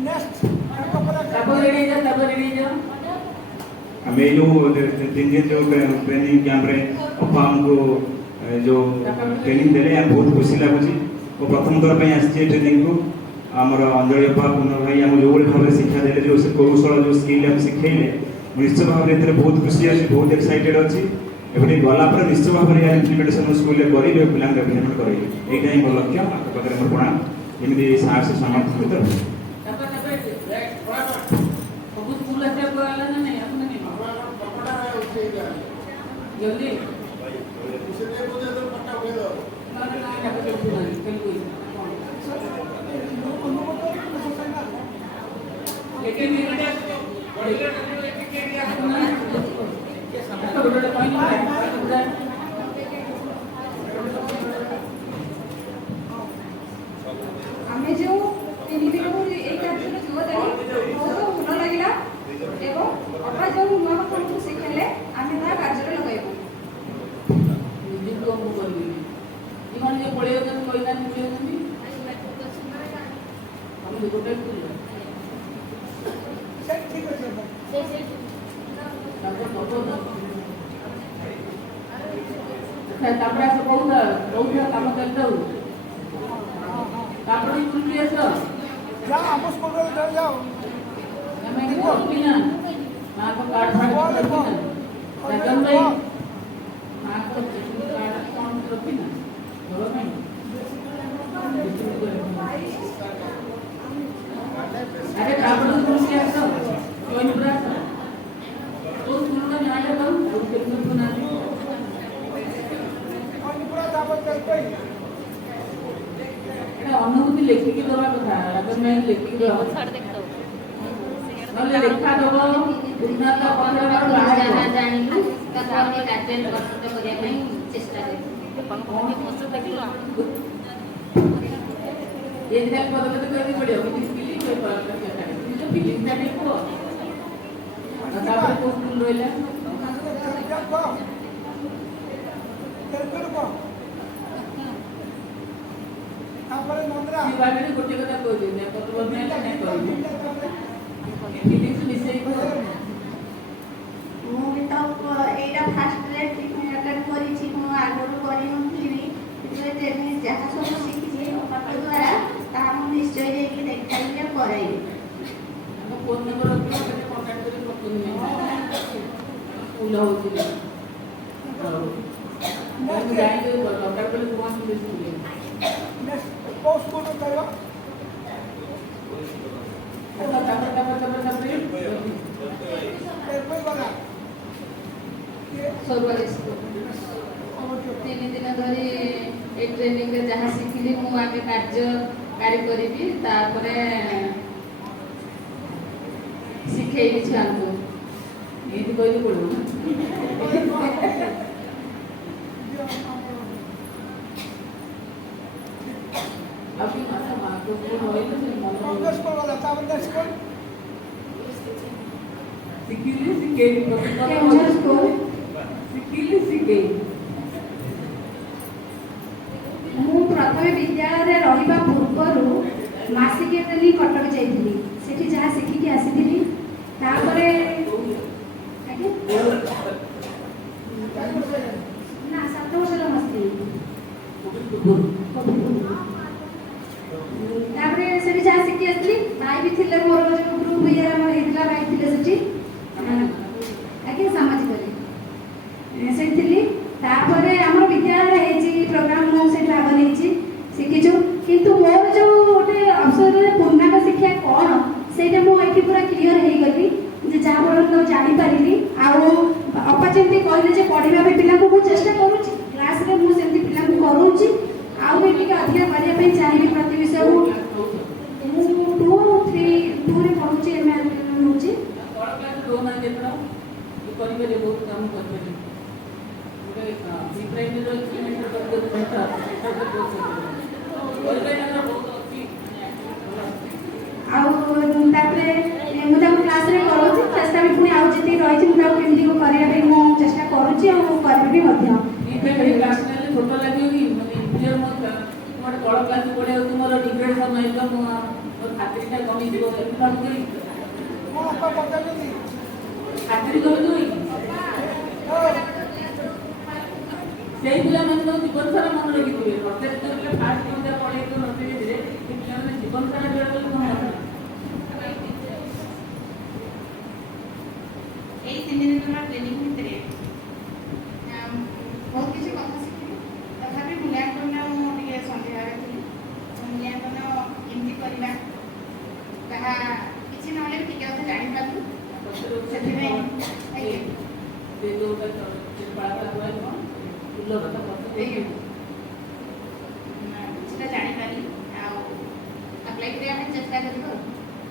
नेक्स्ट हमें जो 3 दिन जो ट्रेनिंग कैंप रे अपा हमको जो ट्रेनिंग देले हम बहुत खुशी लगुची। वो प्रथम थर पे आसी ट्रेनिंग को हमर अंजलि अपा पुनः भाई हम जो भाव शिक्षा देले जो कौशल जो स्किल हम सिखेले निश्चित भाव में बहुत खुशी अछि, बहुत एक्साइटेड अछि। एबे गला पर निश्चित भाव में इम्प्लीमेंटेशन स्कूल रे करिवे, प्लान डेवलपमेंट करिवे। एटा ही मोर लक्ष्य। आपके पाखरे मोर प्रणाम। एमिति साहस सामर्थ्य मित्र जल्दी इसलिए मुझे तो पट्टा हो गया लेकिन ଆମେ ଯେଉଁ 3 ଦିନରୁ ଏଇ କାର୍ଯ୍ୟରେ ଯୋଗ ଦେଲୁ ବହୁତ ଭଲ ଲାଗିଲା ଏବଂ ଅପା ଯେଉଁ ନୂଆ କଥାକୁ ଶିଖେଇଲେ ଆମେ ତାହା କାର୍ଯ୍ୟରେ ଲଗାଇବୁ। ନିଜକୁ ମୁଁ କରିବି ଇମାନେ ଯେ ପଳେଇଯାଉଛନ୍ତି କହିନା ମିଳିଯାଉଛନ୍ତି ଆମେ ଗୋଟେ କରିବ ठीक है ତାପରେ ଆସ କହୁଥା କାମ କରିଥାଉ ତାପରେ ସ୍କୁଲରେ ଆସ जाओ आप स्कूल में जाओ ଆମେ ପିଲା ମାଆଙ୍କ କାର୍ଡ ଫାର୍ଡ ରଖିନା ରାଜନ ଭାଇ ମାଆଙ୍କ କାର୍ଡ କ'ଣ ରଖିନା ଘର ପାଇଁ अरे तापड़ स्कूल से आस जॉइनपुर आस तो स्कूल का नाम है कौन और कितना को नाम और पूरा दावत करते ही एटा अनुभूति लेखि के दबा कथा अगर मैं लेखि के दबा छाड़ देखतो नले लेखा दबो उतना तो पहले बार बाहर जानिलु ताको हम କାର୍ଯ୍ୟ ପ୍ରସ୍ତୁତ କରିବା ପାଇଁ ଚେଷ୍ଟା କରୁ। कौन पोस्ट देखिलो एक दिन पदक करनी पड़ेगा कि स्किल कोई पार कर सकता है जो फीलिंग था देखो तापर को स्कूल रोइला तापर मंत्रा ये बात में गोटे कथा कह दे तो तो मैं नहीं करूँ फीलिंग से मिसे को ମୁଁ ବି ତ ଏଇଟା ଫାର୍ଷ୍ଟରେ ଆଟେଣ୍ଡ କରିଛି। ମୁଁ ଆଗରୁ କରିନଥିଲି କିନ୍ତୁ ଏ ଟ୍ରେନିଂ ଯାହା ସବୁ ଶିଖିଛି ଅପାଙ୍କ ଦ୍ୱାରା ତାହା ମୁଁ ନିଶ୍ଚୟ ଯାଇକି ଦେଖାଇଲେ କରାଇବି। हम फोन नंबर रखियो केते कांटेक्ट करके रखुनी स्कूल होची मैं जाएंगे डॉक्टर को फोन कर स्कूल नेक्स्ट पोस्ट स्कूल में करो कोई बना ସବୁଆଡ଼େ ସ୍କୁଲ 3 ଦିନ ଧରି ଏ ଟ୍ରେନିଂରେ ଯାହା ଶିଖିଲି ମୁଁ ଆଗେ କାର୍ଯ୍ୟକାରୀ କରିବି, ତାପରେ ଶିଖେଇବି ଛୁଆଙ୍କୁ। ଏମିତି କହିଲେ ପଡ଼ିବ ନା ଆଉ କି ମାସ ମାର୍କ କୋ ରହିଲେ ସେ ମନ कांग्रेस को वाला तापर नेक्स्ट को ଶିଖିଲି ଶିଖେଇଲି କେଉଁଝର ସ୍କୁଲ ଶିଖିଲି ଶିଖେଇଲି। ମୁଁ ପ୍ରଥମେ ବିଦ୍ୟାଳୟରେ ରହିବା ପୂର୍ବରୁ ମାସିକିଆ ଦିନ କଟକ ଯାଇଥିଲି। ସେଠି ଯାହା ଶିଖିକି ଆସିଥିଲି। ତାପରେ ଆଜ୍ଞା ନା 7 ବର୍ଷର ମସ୍ତି। ତାପରେ ସେଠି ଯାହା ଶିଖି ଆସିଥିଲି। ଭାଇ ବି ଥିଲେ, ମୋର ଯୋଉ ଗ୍ରୁପ ଇଏ ଆମର ହେଇଥିଲା, ଭାଇ ଥିଲେ ସେଠି ଆଜ୍ଞା ସାମାଜିକରେ ସେଠି ଥିଲି। ତାପରେ ଆମର ବିଦ୍ୟାଳୟରେ ହେଇଛି ପ୍ରୋଗ୍ରାମ, ମୁଁ ସେଠି ଭାଗ ନେଇଛି, ଶିଖିଛୁ। କିନ୍ତୁ ମୋର ଯୋଉ ଗୋଟେ ଅବସରରେ ପୂର୍ଣ୍ଣାଙ୍ଗ ଶିକ୍ଷା କ'ଣ ସେଇଟା ମୁଁ ଏଠି ପୁରା କ୍ଲିୟର ହେଇଗଲି, ଯେ ଯାହାଫଳରେ ମୁଁ ଜାଣିପାରିଲି। ଆଉ ଅପା ଯେମିତି କହିଲେ ଯେ ପଢ଼ିବା ପାଇଁ ପିଲାଙ୍କୁ ମୁଁ ଚେଷ୍ଟା କରୁଛି, କ୍ଲାସରେ ମୁଁ ସେମିତି ପିଲାଙ୍କୁ କରଉଛି। ଆଉ ବି ଟିକେ ଅଧିକା କରିବା ପାଇଁ ଚାହିଁବି ପ୍ରତି ବିଷୟକୁ। ମୁଁ 2-3-2ରେ ପଢ଼ୁଛି, MA ହେଉଛି। ଦଉନାହାନ୍ତି ଏଥର କରିପାରିବେ, ବହୁତ କାମ କରିପାରିବେ। ଗୋଟେ ପ୍ରିପ୍ରାଇମେରୀର ଏକ୍ସପେରିମେଣ୍ଟ କରିପାରିବେ, ବହୁତ ଅଛି। ଆଉ ତାପରେ ମୁଁ ତାକୁ କ୍ଲାସରେ କରୁଛି, ଚେଷ୍ଟା ବି ପୁଣି ଆଉ ଯେତିକି ରହିଛି ମୁଁ ତାକୁ କେମିତି କରିବା ପାଇଁ ମୁଁ ଚେଷ୍ଟା କରୁଛି, ଆଉ କରିବି ମଧ୍ୟ। କ୍ଲାସ ନେଲେ ଛୋଟ ଲାଗିବ କି, ମାନେ ଇଣ୍ଟିରିୟର ମଧ୍ୟ ଗୋଟେ ବଡ଼ କ୍ଲାସ ପଢ଼ିବାକୁ ମୋର ଡିଗ୍ରେଡ୍ ସମୟ ହେଇଯିବ, ମୋର ଖାତିରିଟା କମିଯିବ, ଏମିତି ଭାବୁଥିଲି। କ'ଣ ଅପା ପଚାରୁଛନ୍ତି? ଖାତିରି କମିଯିବ କି? ସେଇ ପିଲାମାନଙ୍କୁ ଜୀବନ ସାରା ମନେ ରଖିଥିବେ। ପ୍ରତ୍ୟେକ ପିଲା ଫାଷ୍ଟ ମଧ୍ୟ ପଢ଼େଇଥିବ ନଥିବେ ଧୀରେ, ସେ ପିଲାମାନେ ଜୀବନ ସାରା ବେଳେ କଲେ କ'ଣ ହେବ? ଏଇ 3 ଦିନର ଟ୍ରେନିଂ ଭିତରେ ବହୁତ କିଛି କଥା ଶିଖିଲି। ତଥାପି ମୂଲ୍ୟାଙ୍କନ ମୁଁ ଟିକେ ସନ୍ଦେହରେ ଥିଲି। ମୂଲ୍ୟାଙ୍କନ କେମିତି କରିବା ତାହା କିଛି ନହେଲେ ବି ଟିକେ ଅଧେ ଜାଣିପାରିଲୁ। ସେଥିପାଇଁ କିଛିଟା ଜାଣିପାରିଲି, ଆଉ ଆପ୍ଲାଏ କରିବା ପାଇଁ ଚେଷ୍ଟା କରିବ।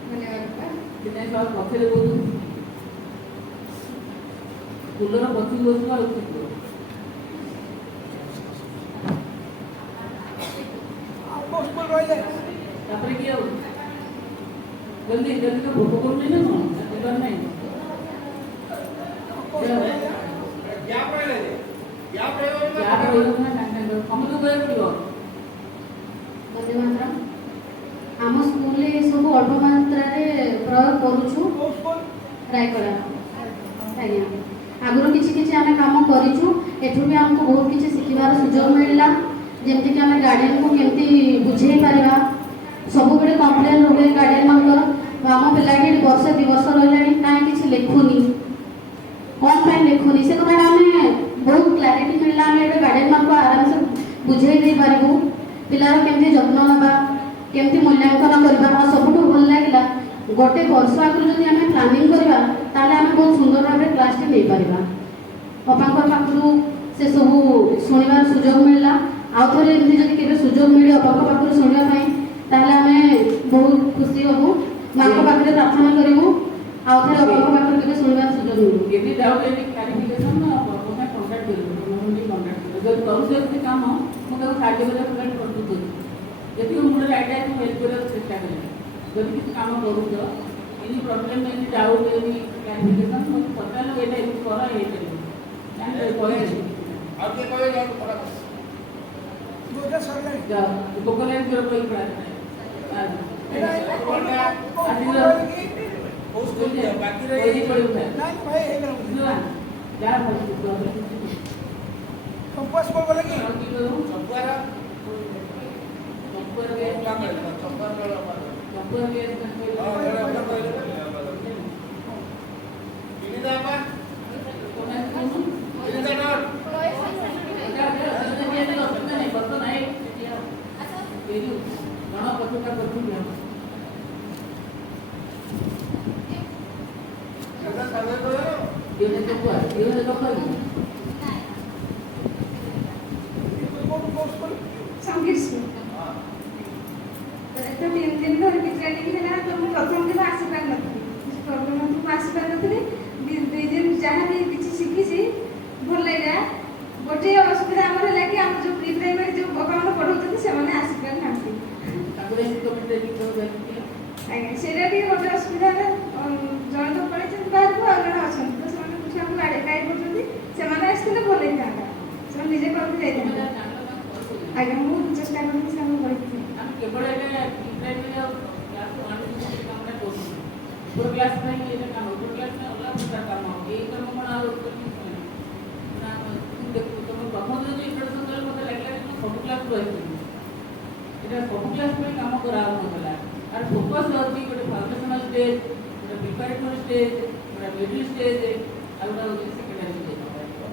ଧନ୍ୟବାଦ। ପଛରେ କହୁଛନ୍ତି ଫୁଲର ପଛକୁ ବସିବା ଉଚିତ। ଆମ ସ୍କୁଲ ରହିଲେ ତାପରେ କି ଆଉ ଜଲ୍ଦି ଜଲ୍ଦି ତ ଭୋକ କରୁନି ନା କ'ଣ ଯିବାର ନାହିଁ। ଗ୍ୟାପ୍ ରହିଲେ ଯେ ଗ୍ୟାପ୍ ରହିବ ଯାହା ରହିବ ନା ସାଙ୍ଗେ ସାଙ୍ଗେ ସମସ୍ତଙ୍କୁ କହିବାକୁ ପଡ଼ିବ। ଧନ୍ୟବାଦ। ଆମ ସ୍କୁଲରେ ଏସବୁ ଅଳ୍ପ ମାତ୍ରାରେ ପ୍ରୟୋଗ କରୁଛୁ। କୋଉ ସ୍କୁଲ? ରାୟଗଡ଼ା ଆଜ୍ଞା। ଆଗରୁ କିଛି କିଛି ଆମେ କାମ କରିଛୁ। ଏଠୁ ବି ଆମକୁ ବହୁତ କିଛି ଶିଖିବାର ସୁଯୋଗ ମିଳିଲା। ଯେମିତିକି ଆମେ ଗାର୍ଡିଆନକୁ କେମିତି ବୁଝେଇ ପାରିବା। ସବୁବେଳେ କମ୍ପ୍ଲେନ୍ ରୁହେ ଗାର୍ଡିଆନମାନଙ୍କର, ଆମ ପିଲାଟି ଏଠି 1-2 ବର୍ଷ ରହିଲାଣି, କାହିଁ କିଛି ଲେଖୁନି, କ'ଣ ପାଇଁ ଲେଖୁନି। ସେ କଥା ଆମେ ବହୁତ କ୍ଲାରିଟି ମିଳିଲା। ଆମେ ଏବେ ଗାର୍ଡିଆନମାନଙ୍କୁ ଆରାମସେ ବୁଝେଇ ଦେଇପାରିବୁ ପିଲାର କେମିତି ଯତ୍ନ ନେବା, କେମିତି ମୂଲ୍ୟାଙ୍କନ କରିବା। ଆଉ ସବୁଠୁ ଭଲ ଲାଗିଲା, ଗୋଟେ ବର୍ଷ ଆଗରୁ ଯଦି ଆମେ ପ୍ଲାନିଂ କରିବା ତାହେଲେ ଆମେ ବହୁତ ସୁନ୍ଦର ଭାବରେ କ୍ଲାସଟି ନେଇପାରିବା। ଅପାଙ୍କ ପାଖରୁ ସେସବୁ ଶୁଣିବାର ସୁଯୋଗ ମିଳିଲା। ଆଉ ଥରେ ଏମିତି ଯଦି କେବେ ସୁଯୋଗ ମିଳେ ଅପାଙ୍କ ପାଖରୁ ଶୁଣିବା ପାଇଁ, ତାହେଲେ ଆମେ ବହୁତ ଖୁସି ହେବୁ। ମାଙ୍କ ପାଖରେ ପ୍ରାର୍ଥନା କରିବୁ ଆଉ ଥରେ ଅପାଙ୍କ ପାଖରୁ କେବେ ଶୁଣିବାର ସୁଯୋଗ ମିଳୁ। ଯଦି ଡାଉଟ୍ ଏନି କ୍ଲାରିଫିକେସନ୍ ଆପଣଙ୍କ କଣ୍ଟାକ୍ଟ କରିବେ, ଆପଣଙ୍କୁ କଣ୍ଟାକ୍ଟ କରିବେ। ଯଦି କରୁଛେ କିଛି କାମ ମୁଁ ତାକୁ ସାହାଯ୍ୟ କରିବାକୁ ପାଇଁ ପ୍ରସ୍ତୁତ ଅଛି। ଯେତିକି ମୁଣ୍ଡରେ ଆଇଡ଼ିଆ ମୁଁ ହେଲ୍ପ କରିବାକୁ ଚେଷ୍ଟା କରିବି। ଯଦି କିଛି କାମ କରୁଛ, any problem, any doubt, any clarification ମୋତେ ପଚାରିଲେ ଏଇଟା ଏମିତି କର, ହେଇପାରିବ ଜାଣିଲେ କହିଲେ। ଆଉ କିଏ କହିବେ ଯାଆନ୍ତୁ ପଢ଼ା ଦୁଇଟା ସରିଲାଣି। ଭୋକ ଲାଗି ଜୋର କହି ପଡ଼ା କୋଉ ସ୍କୁଲ ବାକି କହି ରହି ପଡ଼ିବ ନାଇଁ ଭାଇ ହେଇଗଲା। ଯାହା ସମ୍ପର୍କ ସ୍କୁଲ ଗଲେ କି? ଚମ୍ପୁଆର ସଙ୍ଗୀତ ସ୍କୁଲ ତ 3 ଦିନ ଧରି ଟ୍ରେନିଂ ହେଲା। ତ ମୁଁ ପ୍ରଥମ ଦିନ ଆସିପାରିନଥିଲି, ପ୍ରୋବ୍ଲେମ୍ ମୁଁ ଆସିପାରିନଥିଲି। 2 ଦିନ ଯାହା ବି କିଛି ଶିଖିଛି ଭଲ ଲାଗିଲା। ଗୋଟିଏ ଅସୁବିଧା ଆମର ହେଲା କି ଆମର ଯେଉଁ ପ୍ରି ପ୍ରାଇମେରୀ ଯେଉଁ ବାପାମାନେ ପଢ଼ାଉଛନ୍ତି ସେମାନେ ଆସିପାରିନାହାନ୍ତି। ଆଜ୍ଞା, ସେଇଟା ଟିକେ ଗୋଟେ ଅସୁବିଧା ହେଲା। ଜଣେ ତ ପଳେଇଛନ୍ତି ବାହାରକୁ, ଆଉ ଜଣେ ଆଜ୍ଞା ମୁଁ ଚେଷ୍ଟା କରିବି ସାର୍ ମୁଁ କହିଥିଲି ଆମେ କେବଳ ଏଇଟା ପ୍ରାଇମେରୀ ଆଉ କ୍ଲାସ୍ 1 2 3 କାମଟା କରୁଛୁ। ଉପର କ୍ଲାସ୍ ପାଇଁ ଏଇଟା କାମ, ଉପର କ୍ଲାସ୍ ପାଇଁ ଅଲଗା ପ୍ରକାର କାମ। ଏଇ କାମ କ'ଣ ଆଉ କିଛି ନାହିଁ। ନା ଦେଖୁ ତମେ ପ୍ରଥମ ଯଦି ଇଣ୍ଟ୍ରୋଡକ୍ସନ୍ କଲେ ମୋତେ ଲାଗିଲା ଯେ ସବୁ କ୍ଲାସ୍ରୁ ଆସିଥିଲି। ଏଇଟା ସବୁ କ୍ଲାସ୍ ପାଇଁ କାମ କରାହେଉନଥିଲା। ଆର ଫୋକସ୍ ଅଛି ଗୋଟେ ଫାଉଣ୍ଡେସନାଲ୍ ଷ୍ଟେଜ୍, ଗୋଟେ ପ୍ରିପାରେଟୋରୀ ଷ୍ଟେଜ୍, ଗୋଟେ ମିଡିଲ୍ ଷ୍ଟେଜ୍, ଆଉ ଗୋଟେ ହେଉଛି ସେକେଣ୍ଡାରୀ ଷ୍ଟେଜ୍।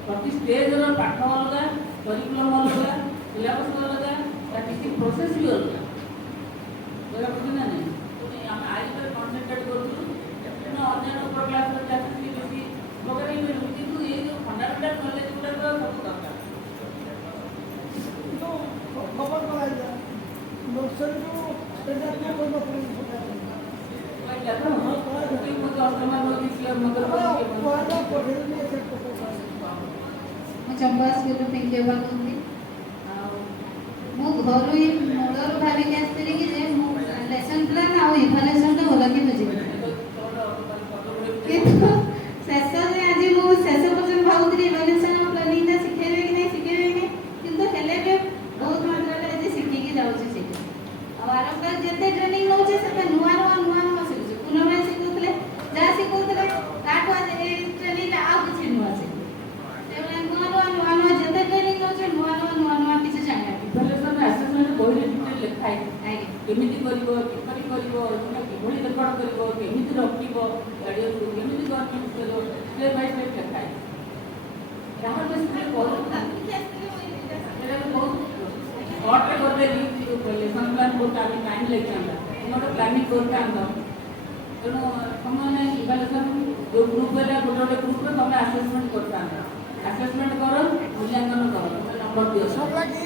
ପ୍ରତି ଷ୍ଟେଜ୍ର ପାଠ ଅଲଗା, କରିକୁଲମ୍ ଅଲଗା, ସିଲାବସ୍ ଅଲଗା, ତା ଟିଚିଂ ପ୍ରୋସେସ୍ ବି ଅଲଗା। ବୁଝା ପଡ଼ୁଛି ନା ନାହିଁ? ଆମେ ଆଜି ଉପରେ କନସେନ୍ଟ୍ରେଟ୍ କରୁଛୁ, ତେଣୁ ଅନ୍ୟାନ୍ୟ ଉପର କ୍ଲାସ୍ରେ ଚାକିରି ବେଶୀ ଉପକାର ହେଇପାରିବୁ, କିନ୍ତୁ ଏଇ ଯେଉଁ ଫଣ୍ଡାମେଣ୍ଟାଲ୍ ନଲେଜ୍ ଗୁଡ଼ାକ ସବୁ ଦରକାର। କିନ୍ତୁ ଖବର କରାଯାଇଥିଲା ନର୍ସରୀରୁ ଷ୍ଟାଣ୍ଡାର୍ଡ କରିବା ପାଇଁ କହିଲା ତ, ସେଥିପାଇଁ ମୋତେ ଅଷ୍ଟମ ନଉଛି କ୍ଲିୟର୍ ମୋତେ ମୁଁ ଚମ୍ପା ସ୍କୁଲରୁ ପିଙ୍କି ବାବା କହୁଥିଲି। ଆଉ ମୁଁ ଘରୁ ହିଁ ମୂଳରୁ ଭାବିକି ଆସିଥିଲି କି ଯେ ମୁଁ ଲେସନ୍ ପ୍ଲାନ୍ ଆଉ ଇଭାଲୁଏସନ୍ଟା ଭଲ କି ବୁଝିବି, କିନ୍ତୁ ଶେଷରେ ଆଜି ମୁଁ ଶେଷ ପର୍ଯ୍ୟନ୍ତ ଭାବୁଥିଲି ଇଭାଲୁଏସନ୍ ଆଉ ପ୍ଲାନିଂଟା ଶିଖେଇବେ କି ନାହିଁ ଶିଖେଇବେ କି ନାହିଁ, କିନ୍ତୁ ହେଲେ ବି ବହୁତ ମାତ୍ରାରେ ଆଜି ଶିଖିକି ଯାଉଛି ସେଠି। ଆଉ ଆରମ୍ଭ ଯେତେ ଟ୍ରେନିଂ ନେଉଛି ସେତେ ନୂଆ ଶିଖୁଛି। ପୁନଃ ଭାଇ ଶିଖଉଥିଲେ ଯାହା ଶିଖଉଥିଲେ ତାଠୁ ଆଜି ଏଇ ଟ୍ରେନିଂଟା ଆଉ କିଛି ନୂଆ ଶିଖୁଛି। ସେଭଳିଆ ନୂଆ ଯେତେ ଟ୍ରେନିଂ ନେଉଛି ନୂଆ କିଛି ଜାଣିବାକୁ। ଇଭାଲୁଏସନ୍ ଆସେସମେଣ୍ଟ ବହିରେ ଡିଟେଲ୍ ଲେଖା ହେଇଛି। ଆଜ୍ଞା କେମିତି କରିବ, କିପରି କରିବ, ସେଟା କିଭଳି ରେକର୍ଡ କରିବ, କେମିତି ରଖିବ, ଗାଡ଼ିଆକୁ କେମିତି ଗଭର୍ଣ୍ଣମେଣ୍ଟ କରିବ, ଷ୍ଟେପ୍ ବାଇ ଷ୍ଟେପ୍ ଲେଖା ହେଇଛି। ଯାହା ବେସିକ୍ଲି କରୁଛନ୍ତି ସେଇଟା ବି ବହୁତ ସର୍ଟରେ କରିଦେଲି। ଲେସନ୍ ପ୍ଲାନ୍ ବହୁତ ଆମେ ଟାଇମ୍ ଲାଗିଥାନ୍ତା, ଗୋଟେ ପ୍ଲାନିଂ କରିଥାନ୍ତ। ତେଣୁ ତୁମେ ଇଭାଲୁଏସନ୍ ଯେଉଁ ଗ୍ରୁପ୍ ହେଲା ଗୋଟେ ଗ୍ରୁପ୍ରେ ତୁମେ ଆସେସମେଣ୍ଟ କରିଥାନ୍ତ। ଆସେସମେଣ୍ଟ କର, ମୂଲ୍ୟାଙ୍କନ କର, ତୁମେ ନମ୍ବର ଦିଅ। ସରିଲା କି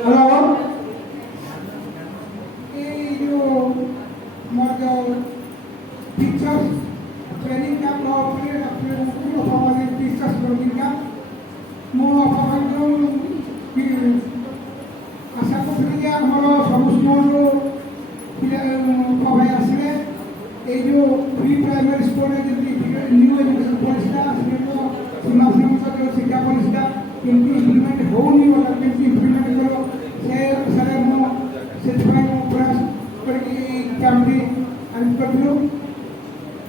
हेलो ये जो हमारा टीचर्स ट्रेनिंग कैंप अपने टीचर्स ट्रेनिंग कैंप मो कि आशा करी आमर सब स्कूल भाई आसले ये जो pre primary school new education पॉलिसीटा जो शिक्षा पॉलिसीटा केमती इम्प्लीमेंट होनी वाला केमती इम्प्लीमेंट करो से सारे मो से प्रयास करके कैंपटी आयोजित करूँ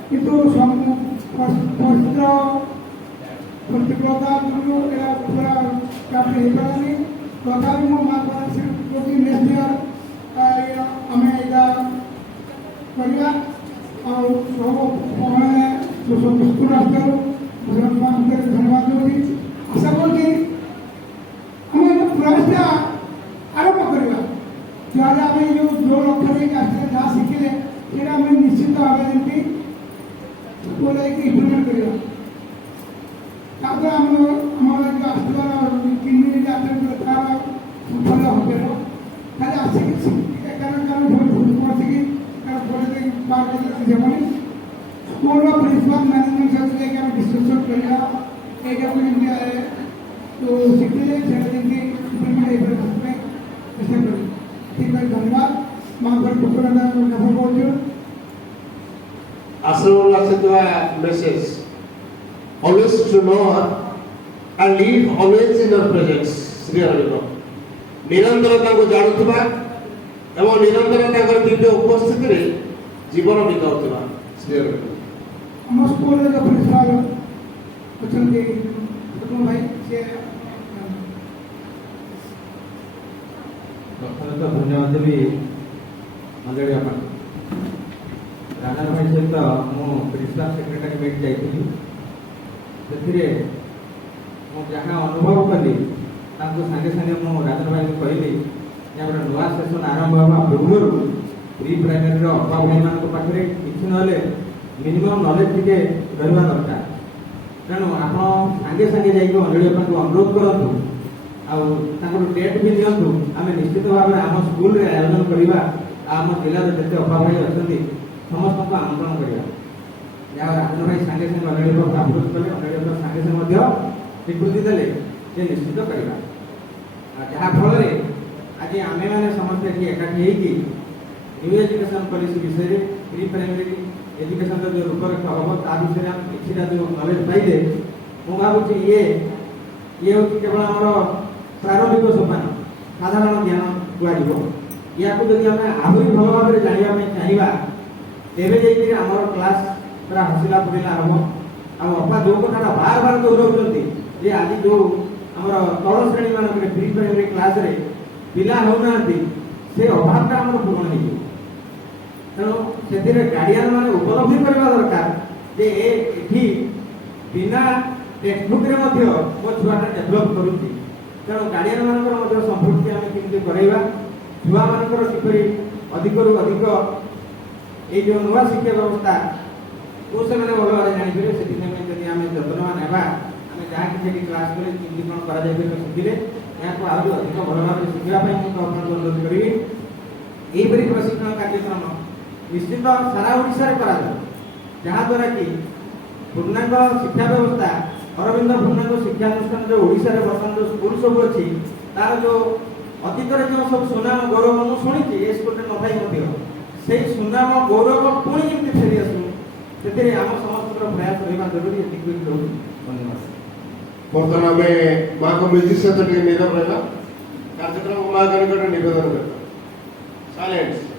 किंतु प्रतिकूलता पूरा कैंप हो पारानी तथापि मो माँ प्रति नेक्स्ट ईयर आम यहाँ करवा और सब स्कूल आसू धन्यवाद दूसरी आशा करुँगी आम प्रयासटा आरंभ करवा जहाँ आम जो लक्ष्य लेकिन आसते जहाँ शिखिले से निश्चित भाव जमी स्कूल इम्प्लीमेंट करवा तापर आम जो आसवा 3 दिन तार सुफल हो खाली आसिक बसिकी बाहर जमनी स्कूल प्रिंसिपल मैनेजमेंट सहित डिस्कसन करवा तो शिखिले इम्प्लीमेंट चेष्टा कर ठीक है धन्यवाद माँ पर message always to know and live always in our presence Shri Arvind निरंतर जानुवा एवं निरंतर दिव्य उपस्थिति जीवन बिताउवा श्री अरविंद आम स्कूल प्रिंसिपल अच्छा भाई से प्रथम तो धन्यवाद देवी मंजरी आप राजा भाई सहित मु प्रिंसिपल सेक्रेटरी मीट जाइए जहाँ अनुभव कली सागे सागे मुझे राजन भाई को कहली गोटे नुआ सेसन आरंभ होगा पूर्व प्री प्राइमरी अपा भाई मान पाखे किसी ना मिनिमम नॉलेज टे रहा दरकार तेणु आप सागे सागे जाइए अंजलि को अनुरोध करूँ आउ डेट भी दिंतु आम निश्चित भाव में आम स्कूल आयोजन करवा आम जिले जिते अपा भाई अच्छा समस्त को आमंत्रण करवा जहाँ राजन भाई सागे सागे अंजलि को अप्रोच कले अंजलि सागे सागे स्वीकृति देले जे निश्चित करवा जहाँफल आज आमे मैंने समस्त एकाठी न्यू एजुकेशन पॉलिसी विषय प्री प्राइमरी एजुकेशन जो रूपरेख हम ता विषय हम किछिटा जो नॉलेज पाइले मु भाबुची ये हूँ केवल आमर प्रारंभिक सोपान साधारण ज्ञान गुआଯିବ याकू जदि आम आहरी भल भाव जाना चाहिए तेरे जाइए आमर क्लास पूरा हसिला पड़ेगा हम आपा जो कथा बार बार दोहराउछंती जे आज जो आमर तल श्रेणी मान प्री प्राइमरी क्लास रे पिला होना से अभावटा आमर पूर्ण हो तेणु से गार्डियन मैंने उपलब्धि करवा दरकार जे एठी बिना टेक्सटबुक रे मध्य मो छुआटा डेभलप करूची तेणु गार्डियन मानकर मध्य संपृक्ति आम केमती करवा छुआ मानकर किपरि अधिक रु अधिक ये जो नुआ शिक्षा व्यवस्था को से मैंने भल भाव जानी से जब आम जत्नवान होगा आम जहाँ कि क्लास कले केमती कौन करा शिखिले यहाँ को आज अधिक भल भाव शिखापी मुझे अनुरोध करी यहीपरि प्रशिक्षण कार्यक्रम निश्चित सारा ओडिशा करा जहाँ द्वारा कि पूर्णांग शिक्षा व्यवस्था अरविंद पूर्णांग शिक्षानुष्ठान जो ओडिशा रे वर्तमान जो स्कूल सब अच्छी तार जो अतीत जो सब सुनाम गौरव मुझे शुणी ए स्कूल नथाई से सुनाम गौरव पुणी केमती फेरी आसू से आम समस्त प्रयास रहा जरूरी धन्यवाद। बर्तमान आम माँ को मिर्जी सहित नीरव रहा कार्यक्रम माँ का निवेदन करता साइलेंस।